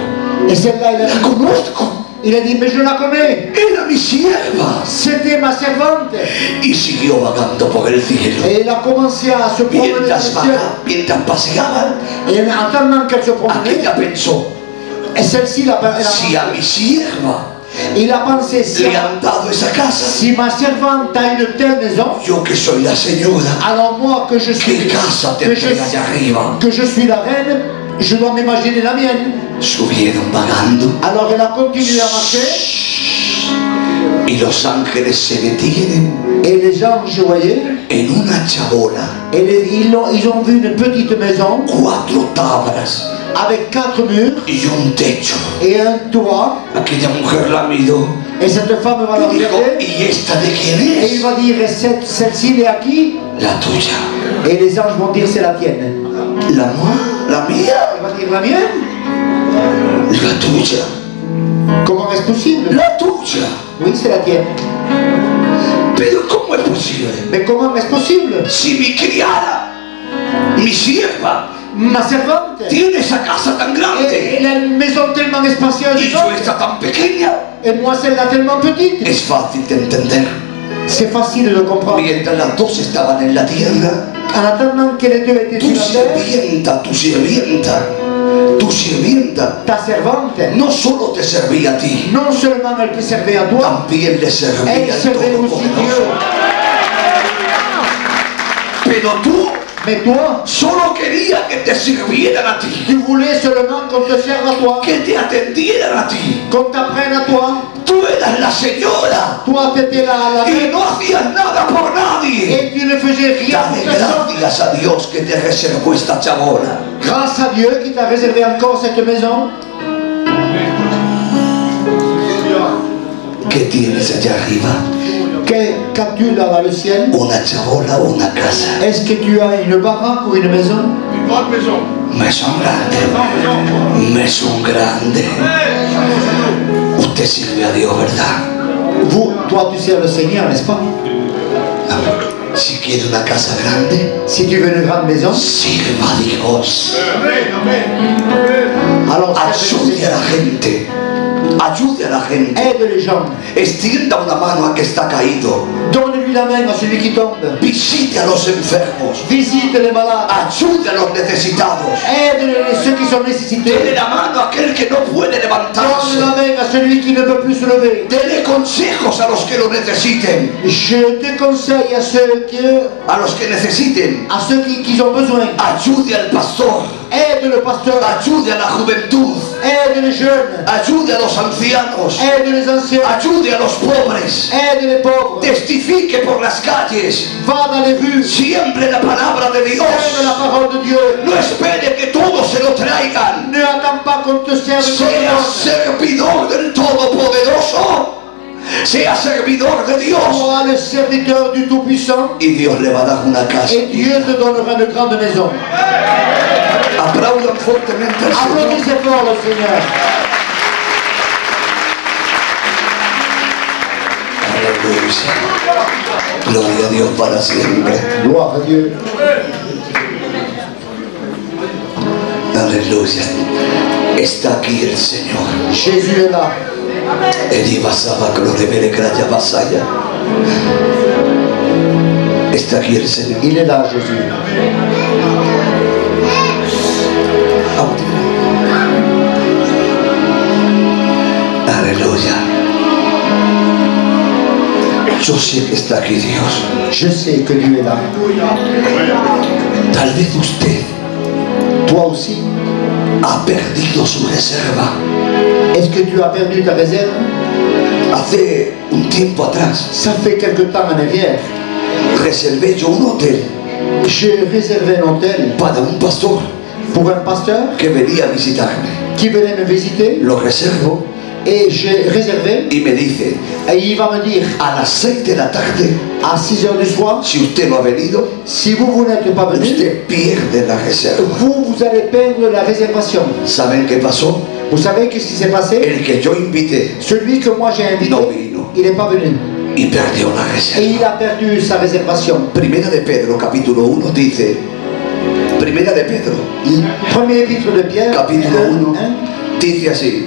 Et celle-là, il a la dit, conozco, il a dit, mais je la connais. era mi sierva. C'était ma servante. Y siguió vagando por el cielo. Et il a commencé à se promener dans le ciel. Mientras paseaban, Et en attendant qu'elle se promenait, aquella pensó, et celle-ci, si a mi sierva il a pensé, si, le han dado esa casa, si ma servante a une telle maison, yo que soy la señora, alors moi que je suis, ¿qué casa que tendré allá arriba? je suis la reine, je dois m'imaginer la mienne. Subieron vagando Alors elle a continué à marcher, y los ángeles se detienen et les anges voyaient, en una chabola, et ils ont vu une petite maison 4 tablas avec 4 murs y un techo. et un toit, Aquella mujer la miró et cette femme va la y dijo, regarder, ¿y esta de quién et il es? va dire, celle-ci elle est à qui? La tuya. Et les anges vont dire, c'est la tienne. La mía, Il va dire, la mienne? la tuya, Comment est-ce possible? la tuya. Oui, c'est la tienne. Pero ¿cómo es posible? Mais comment est-ce possible? Si mi criada, mi sierva, Ma servante, tiene esa casa tan grande elle a une maison tellement spacieuse, y yo esta tan pequeña, et moi celle-là tellement petite. es fácil de entender. C'est facile de comprendre. Mientras las dos estaban en la tierra, En attendant que les deux étaient tu sur la terre, tu sirvienta, ta servante, no solo te servía a ti, non seulement elle te servait à toi, también le servía elle al servait aussi Dieu. Todopoderoso. Pero tú Mais toi, solo quería que te sirvieran a ti, tu voulais seulement qu'on te serve à toi, que te atendieran a ti. qu'on t'apprenne à toi. Tú eras la señora Toi, tu étais la y reine no hacías nada por nadie. et tu ne faisais rien pour Dale personne. gracias a Dios que te reservó esta chabola. Grâce à Dieu qui t'a réservé encore cette maison. ¿Qué tienes allá arriba? Qu'as-tu là dans le ciel? ¿Una chabola o una casa? Est-ce que tu as une baraque ou une maison? Une grande maison. Mesón grande. Mesón grande. Usted sirve a Dios, ¿verdad? Toi, tu sers le Seigneur, n'est-ce pas? Si quiere una casa grande, Si tu veux une grande maison, sirva a Dios. Amén, amén. alors serve le Ayude a la Seigneur. gente. Ayude a la gente. Aide les gens. Extienda una mano a que está caído. Donne-lui Tends-lui la main à celui qui tombe. Visite a los enfermos. Visite les malades. Ayude a los necesitados. Aide ceux qui sont nécessités. Dele la mano a aquel que no puede Donne levantarse. la main à celui qui ne peut plus se lever. Dele consejos a los que lo necesiten. Je te conseille à ceux Que necesiten. qui ont besoin. Ayude al pastor. Aide le pasteur. Ayude a la juventud. Aide les jeunes. Ayude a los ancianos. Aide les anciens. Ayude a los pobres. Aide les pauvres. Testifique por las calles. Va dans les rues. Siempre la palabra de Dios. Aime la parole de Dieu. No espere que todos se lo traigan. Ne attends pas qu'on te serve comme Sea un servidor del Todopoderoso. Sea servidor de Dios. Sois le serviteur du Tout-Puissant. Y Dios le va a dar una casa. Et Dieu te donnera une grande maison. Aplaudan fuertemente al Señor. Applaudissez fort le Seigneur. Aleluya. Gloria a Dios para siempre. Gloire à Dieu. Aleluya. Está aquí el Señor. Jésus est là. Está aquí el Señor. Il est là, Jésus. Aleluya. Yo sé que está aquí Dios. Je sais que Dieu est là. Tal vez usted Toi aussi, ha perdido su reserva. est-ce que tu as perdu ta réserve? Hace un tiempo atrás Ça fait quelque temps en arrière. reservé yo un hotel J'ai réservé un hôtel para un pastor pour un pasteur que venía a visitarme. qui venait me visiter Lo reservo et j'ai réservé y me dice, et il va me dire a las 6 de la tarde, à 6 heures du soir, si usted no ha venido, si vous n'êtes pas venu, usted pierde la reserva. vous allez perdre la réservation. ¿Saben qué pasó? Vous savez qu'est-ce qui s'est passé? El que yo invité Celui que moi j'ai invité, no vino il n'est pas venu. y perdió la Et reserva. il a perdu sa réservation. Primera de Pedro, capítulo 1, dice, Primera de Pedro, Premier épître de Pierre, capítulo 1, hein, dice así,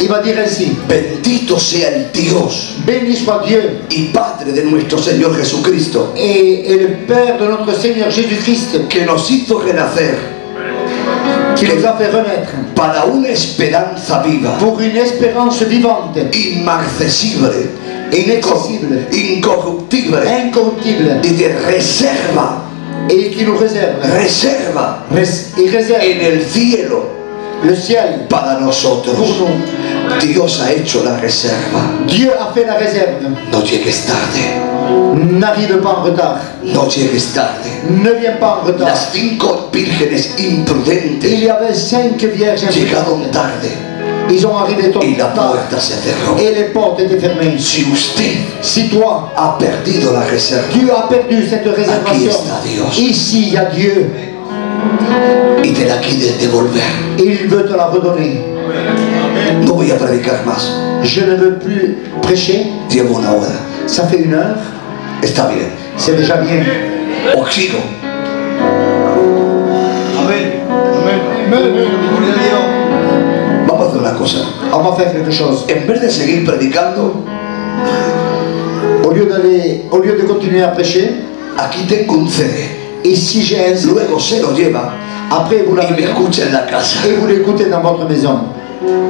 il va dire ainsi: bendito sea el Dios béni soit Dieu y Padre de nuestro Señor Jesucristo, et le Père de notre Seigneur Jésus-Christ, que nos hizo renacer qui nous a fait renaître para una esperanza viva, pour une espérance vivante, inmarcesible, inaccessible, incorruptible, incorruptible, y de reserva, et qui nous réserve, il réserve en el cielo le ciel para pour nosotros. nous. Dios ha hecho la reserva. Dieu a fait la réserve. No llegues tarde, N'arrive pas en retard. no llegues tarde. Ne viens pas en retard. Las 5 vírgenes Il imprudentes y avait 5 vierges llegaron imprudentes. tarde Ils ont arrivé tôt y la tard puerta se cerró. et les portes étaient fermées. Si usted Si toi, ha perdido la reserva tu as perdu cette Aquí réservation, está Dios. ici il y a Dieu y te la quiere devolver, et il veut te la redonner. no voy a predicar más. Je ne veux plus prêcher, Llevo una hora. ça fait 1 heure, Está bien. c'est déjà bien. O sigo. Vamos a hacer una cosa. On va faire quelque chose. En vez de seguir predicando, Au lieu de continuer à prêcher, aquí tengo un CD. ici j'ai un CD. Luego se lo lleva Après vous y me l'amenez escucha en la casa. et vous l'écoutez dans votre maison.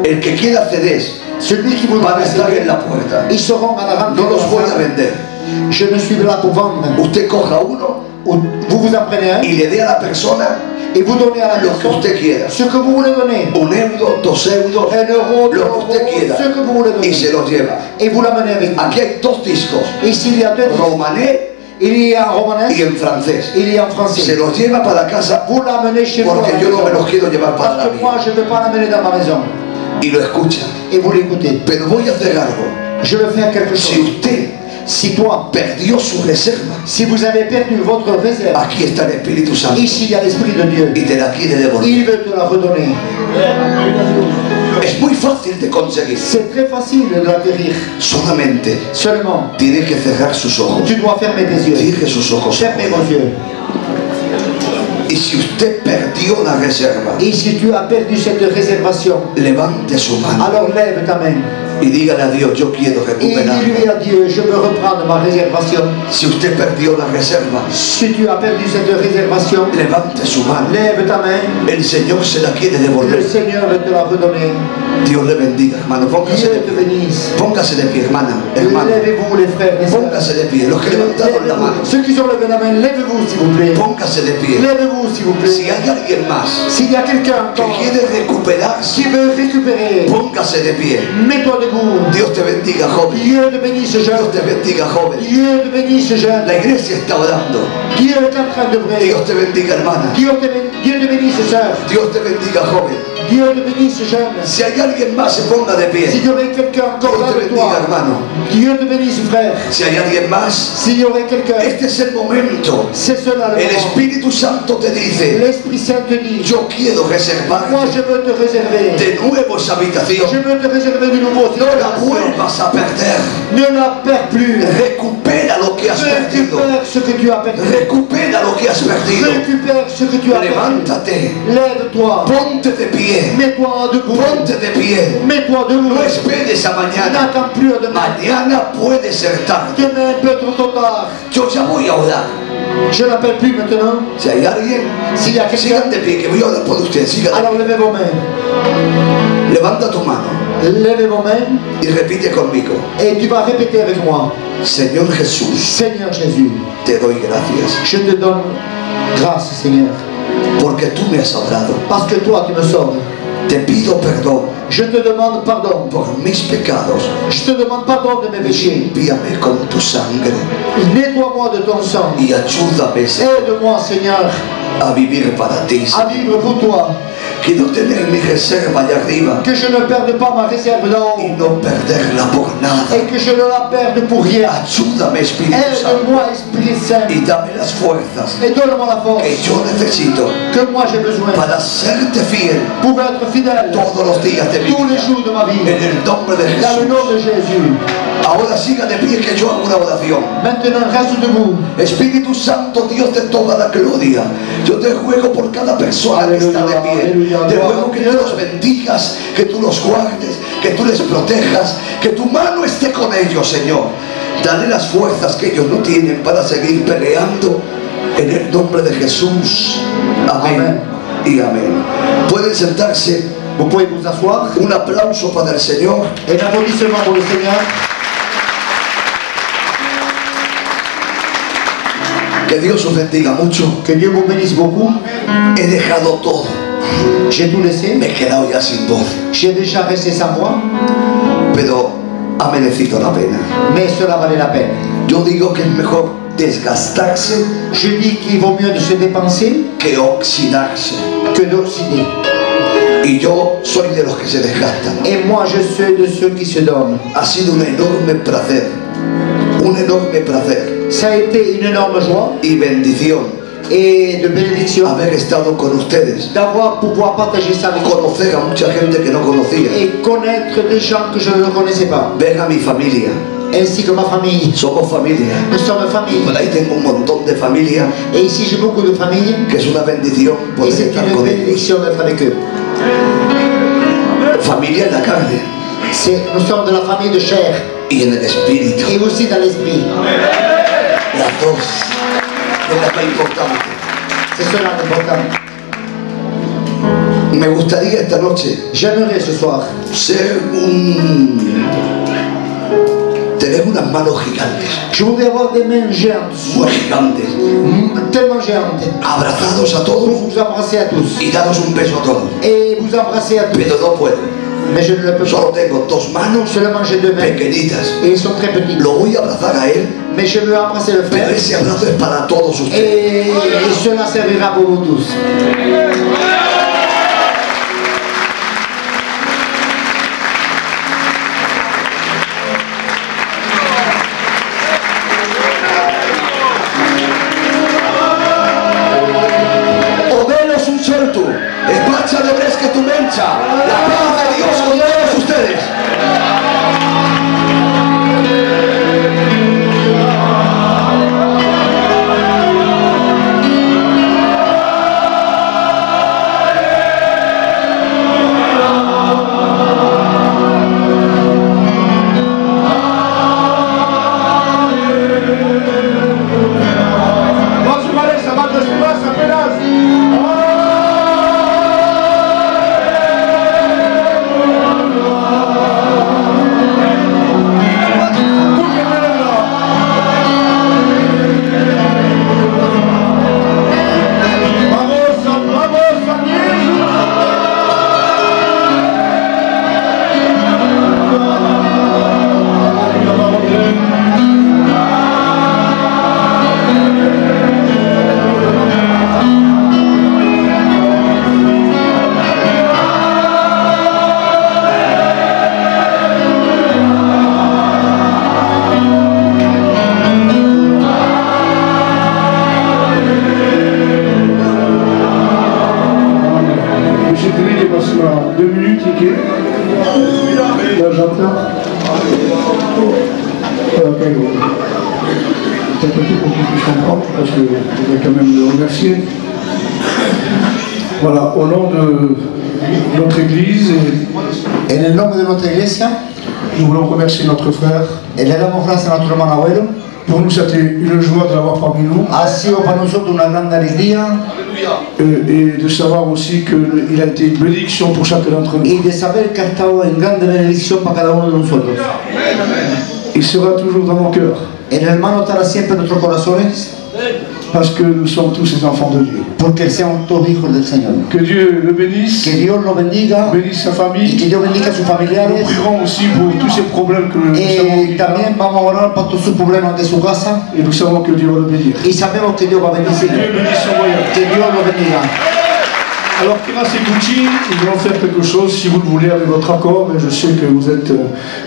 El que quiera CDs Celui qui vous van a donne estar en CD, la puerta. ils seront à la vente. No los voy a vender. Je ne suis là pour vendre. Usted coja uno Vous vous en prenez un y le dé a la persona et vous donnez à la lo que personne usted quiera. ce que vous voulez donner. 1 euro, 2 euros, 1 euro, 2 lo que euros, usted quiera. ce que vous voulez Y donner. se lo lleva. Et vous l'amenez avec vous. Aquí hay 2 discos, Ici il y a 2 romané il y a en romanais, y en francés. il y a en Se français. los lleva para casa Vous l'amenez chez vous. à la porque yo no me maison. los quiero llevar para Parce la que moi mía. je ne veux pas l'amener dans ma maison. Y lo escucha. Et vous l'écoutez. Pero voy a hacer algo. Je veux faire quelque Si chose. usted Si toi, perdió su reserva, si vous avez perdu votre réserve, aquí está el Espíritu Santo ici il y a l'Esprit de Dieu. y te la quiere devolver. Il veut te la redonner. Es muy fácil de conseguir. C'est très facile de l'acquérir. Solamente Seulement, tiene que cerrar sus ojos. tu dois fermer tes yeux. Cierre sus ojos. Fermez vos yeux. Y si usted perdió la reserva, Et si tu as perdu cette réservation, levante su mano. alors lève ta main. Y dígale a Dios, yo quiero Et recuperar. dis-lui à Dieu, je veux reprendre ma réservation. Si usted perdió la reserva, Si tu as perdu cette réservation, levante su mano. lève ta main. El Señor se la quiere Le devolver. Seigneur veut te la redonner. Dios le bendiga, hermano. Póngase Dieu de te pie. bénisse. Póngase de pie, hermana. Hermano. Lèvez-vous les frères et sœurs. Póngase de pie. Los que levantaron la mano. Ceux qui ont levé la main, lèvez-vous s'il vous plaît. Póngase de pie. Lèvez-vous s'il vous Si plaît. hay alguien más S'il y a quelqu'un que encore quiere recuperarse, qui veut récupérer, póngase de pie. mets-toi debout. Dios te bendiga, joven. Dieu te bénisse, Dios jeune. te bendiga, joven. Dieu te bénisse, jeune. La iglesia está orando. Dieu est en train de prier. Dios te bendiga, hermana. Dieu te bénisse, sœur. Dios te bendiga, joven. Dieu te bénisse, jeune. Si hay alguien más, se ponga de S'il pie. y aurait quelqu'un encore Dios là te de bendiga, toi, hermano. Dieu te bénisse, frère. Si hay alguien más, S'il y aurait quelqu'un, este es el momento. c'est cela le El moment. Espíritu Santo te dice, L'Esprit Saint te dit, yo quiero reservar moi je veux te réserver. de nuevo esa habitación. Je veux te réserver de nouveau. No la vuelvas a perder. Ne la perds plus. Recupera lo que has perdido. Récupère ce que tu as perdu. Recupera lo que has perdido. Récupère ce que tu as perdu. Levántate. Lève-toi. Ponte de pie. Mets-toi debout. Ponte de pie. Mets-toi debout. No esperes a mañana. N'attends plus à demain. Mañana puede ser tarde. Demain peut être trop tard. Yo ya voy a orar. Je n'appelle plus maintenant. Si hay alguien, S'il y a quelqu'un, sigan de pie, que voy a orar por ustedes. Sigan. alors levez vos mains. Levanta tu mano Levez vos mains y repite conmigo. et tu vas répéter avec moi. Señor Jesús, Seigneur Jésus, te doy gracias je te donne grâce, Seigneur, porque tú me has hablado. parce que toi tu me sauves. Te pido perdón Je te demande pardon. por mis pecados. Je te demande pardon de mes péchés. Límpiame con tu sangre Nettoie-moi de ton sang. y ayúdame Aide-moi, Seigneur, a vivir para ti. à vivre pour toi. Quiero tener mi reserva allá arriba Que je ne perde pas ma réserve d'en y haut. no perderla por nada. Et que je ne la perde pour rien. Ayúdame, Espíritu Santo, Aide-moi, Esprit Saint. y dame las fuerzas Et donne-moi la force que yo necesito que moi j'ai besoin para serte fiel pour être fidèle todos los días de mi tous les vida. jours de ma vie. En el nombre de Dans le Jesús. nom de Jésus. Ahora siga de pie que yo hago una oración. Maintenant, reste debout. Espíritu Santo, Dios de toda la gloria, yo te ruego por cada persona que está de Aleluya, pie. aleluya. Te ruego que tú los bendigas, que tú los guardes, que tú les protejas, que tu mano esté con ellos, Señor. Dale las fuerzas que ellos no tienen para seguir peleando en el nombre de Jesús. Amén. Y amén. Pueden sentarse. Vous pouvez vous asseoir. Un aplauso para el Señor. Un applaudissement pour le Seigneur. Que Dios os bendiga mucho. Que Dieu vous bénisse beaucoup. He dejado todo. J'ai tout laissé. Me he quedado ya sin voz. J'ai déjà resté sans moi. Pero ha merecido la pena. Mais cela valait la peine. Yo digo que es mejor desgastarse Je dis qu'il vaut mieux de se dépenser que oxidarse. que d'oxyder. Y yo soy de los que se desgastan. Et moi, je suis de ceux qui se donnent. Ha sido un enorme placer Ça a été une énorme joie y bendición et de bénédiction haber estado con ustedes, d'avoir pouvoir partager ça avec vous conocer a mucha gente que no conocía, et connaître des gens que je ne connaissais pas, ver a mi familia. ainsi que ma famille. Somos familia. Nous sommes famille. Por ahí tengo un montón de familia Et ici, j'ai beaucoup de familles que es una bendición et poder c'est estar une con ellos. bénédiction d'être avec eux. Familia en la carne Nous sommes de la famille de chair y en el espíritu. et aussi dans l'esprit. Las dos es la más importante. C'est cela l'important. Me gustaría esta noche J'aimerais ce soir tener unas manos gigantes, je voudrais avoir des mains géantes, muy gigantes, tellement géantes, abrazados a pour todos vous embrasser à tous y daros un beso a todos. et vous embrasser à tous. Pero no puedo. Mais je ne le peux pas. Solo tengo dos manos Seulement j'ai deux mains pequeñitas. et ils sont très petits. Lo voy a abrazar a él, Mais je veux embrasser le pero frère ese abrazo es para todos ustedes. et cela servira pour vous tous. O denos un suelto, espacha de bresque tu mencha, la paz de Dios con todos ustedes. Voilà, peut-être un peu pour qu'on puisse comprendre, parce que je voudrais quand même le remercier. Voilà, au nom de notre Église, en el nombre de nuestra iglesia, nous voulons remercier notre frère. le damos gracias a nuestro hermano abuelo. Pour nous, c'était une joie de l'avoir parmi nous. Ha sido para nosotros una gran alegría Et de savoir aussi qu'il a été une bénédiction pour chacun d'entre nous. y de saber que ha estado en grande bendición para cada uno de nosotros. Il sera toujours dans nos cœurs, El hermano estará siempre en nuestros corazones parce que nous sommes tous les enfants de Dieu. porque seamos todos hijos del Señor. Que Dieu le bénisse, Que Dios lo bendiga bénisse sa y famille. que Dios bendiga a sus Nous familiares. prierons aussi pour tous ces problèmes que nous savons qu'il a. También vamos a orar por todos sus problemas de su casa Et nous savons que Dieu va le bénir. y sabemos que Dios va a bendecir. Dieu bénisse son voyage. Que Dios lo bendiga. Alors, Kiras et Gucci, ils vont faire quelque chose, si vous le voulez, avec votre accord, et je sais que vous êtes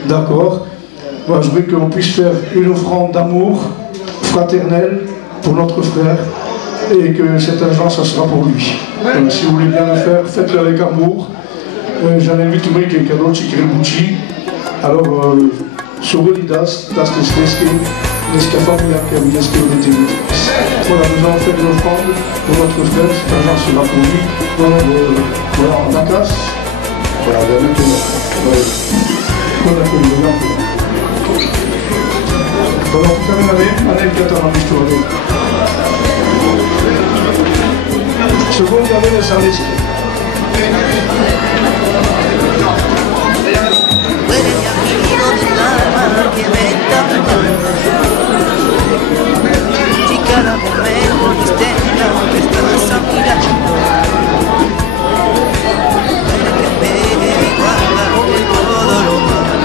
d'accord. Voilà, je voudrais qu'on puisse faire une offrande d'amour fraternel pour notre frère, et que cet argent, ça sera pour lui. Donc, si vous voulez bien le faire, faites-le avec amour. J'en invite tous que quelqu'un qui crée Gucci. Alors, Sorolidas, das des Festes, des familia que vous êtes. Voilà, nous allons faire une offrande pour notre frère, cet argent sera pour lui. Voilà, la casse. Voilà, maintenant. Voilà, Bueno, también a ver qué tal han visto hoy. Segunda vez a este. Tú eres mi amigo del alma que me encanta y cada momento distenta que estás a mi lado. Eres que me guarda de todo lo malo.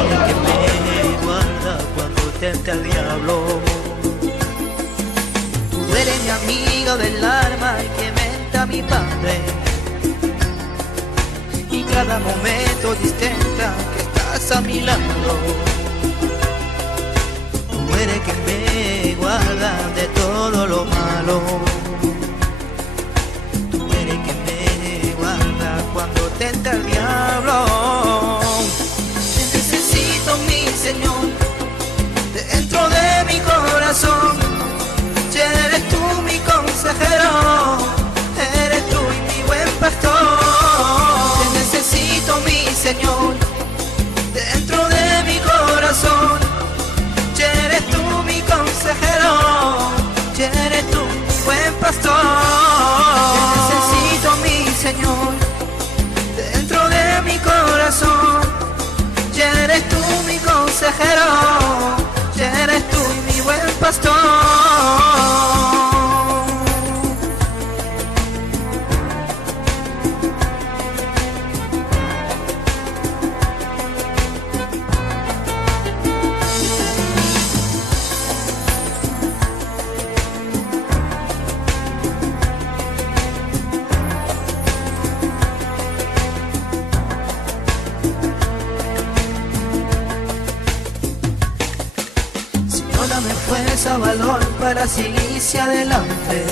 Eres que me guarda cuando tenta el diablo. Tú eres mi amigo del alma que menta a mi padre. Y cada momento distenta que estás a mi lado. Tú eres que me guarda de todo lo malo. Tú eres que me guarda cuando tenta el diablo. Te necesito, mi Señor, dentro de mi corazón. Eres tú mi consejero, eres tú y mi buen pastor. Necesito, mi Señor, dentro de mi corazón. Eres tú mi consejero, eres tú mi buen pastor. Necesito, mi Señor, dentro de mi corazón. Eres tú mi consejero, eres tú mi buen pastor. Valor para seguir hacia adelante.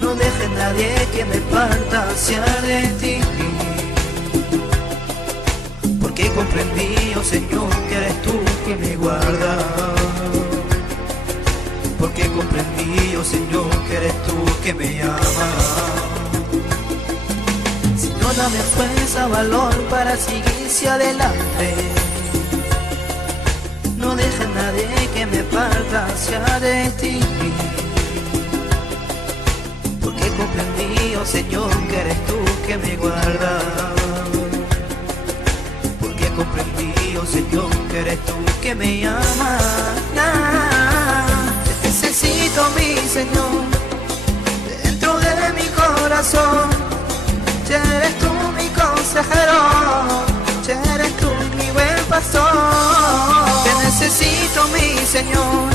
No dejes nadie que me parta hacia de ti, porque comprendí, oh Señor, que eres tú que me guarda. Porque comprendí, oh Señor, que eres tú que me ama. Señor, dame fuerza, valor para seguir hacia adelante. No dejes nadie que me parta hacia de ti, porque comprendí, oh Señor, que eres tú que me guarda. Porque comprendí, oh Señor, que eres tú que me ama. Te necesito, mi Señor, dentro de mi corazón. Eres tú mi consejero, eres tú mi buen pastor. Te necesito, mi Señor,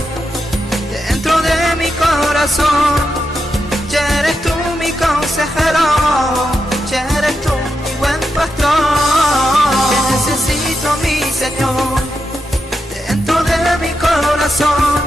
dentro de mi corazón. Eres tú mi consejero, eres tú mi buen pastor. Te necesito, mi Señor, dentro de mi corazón.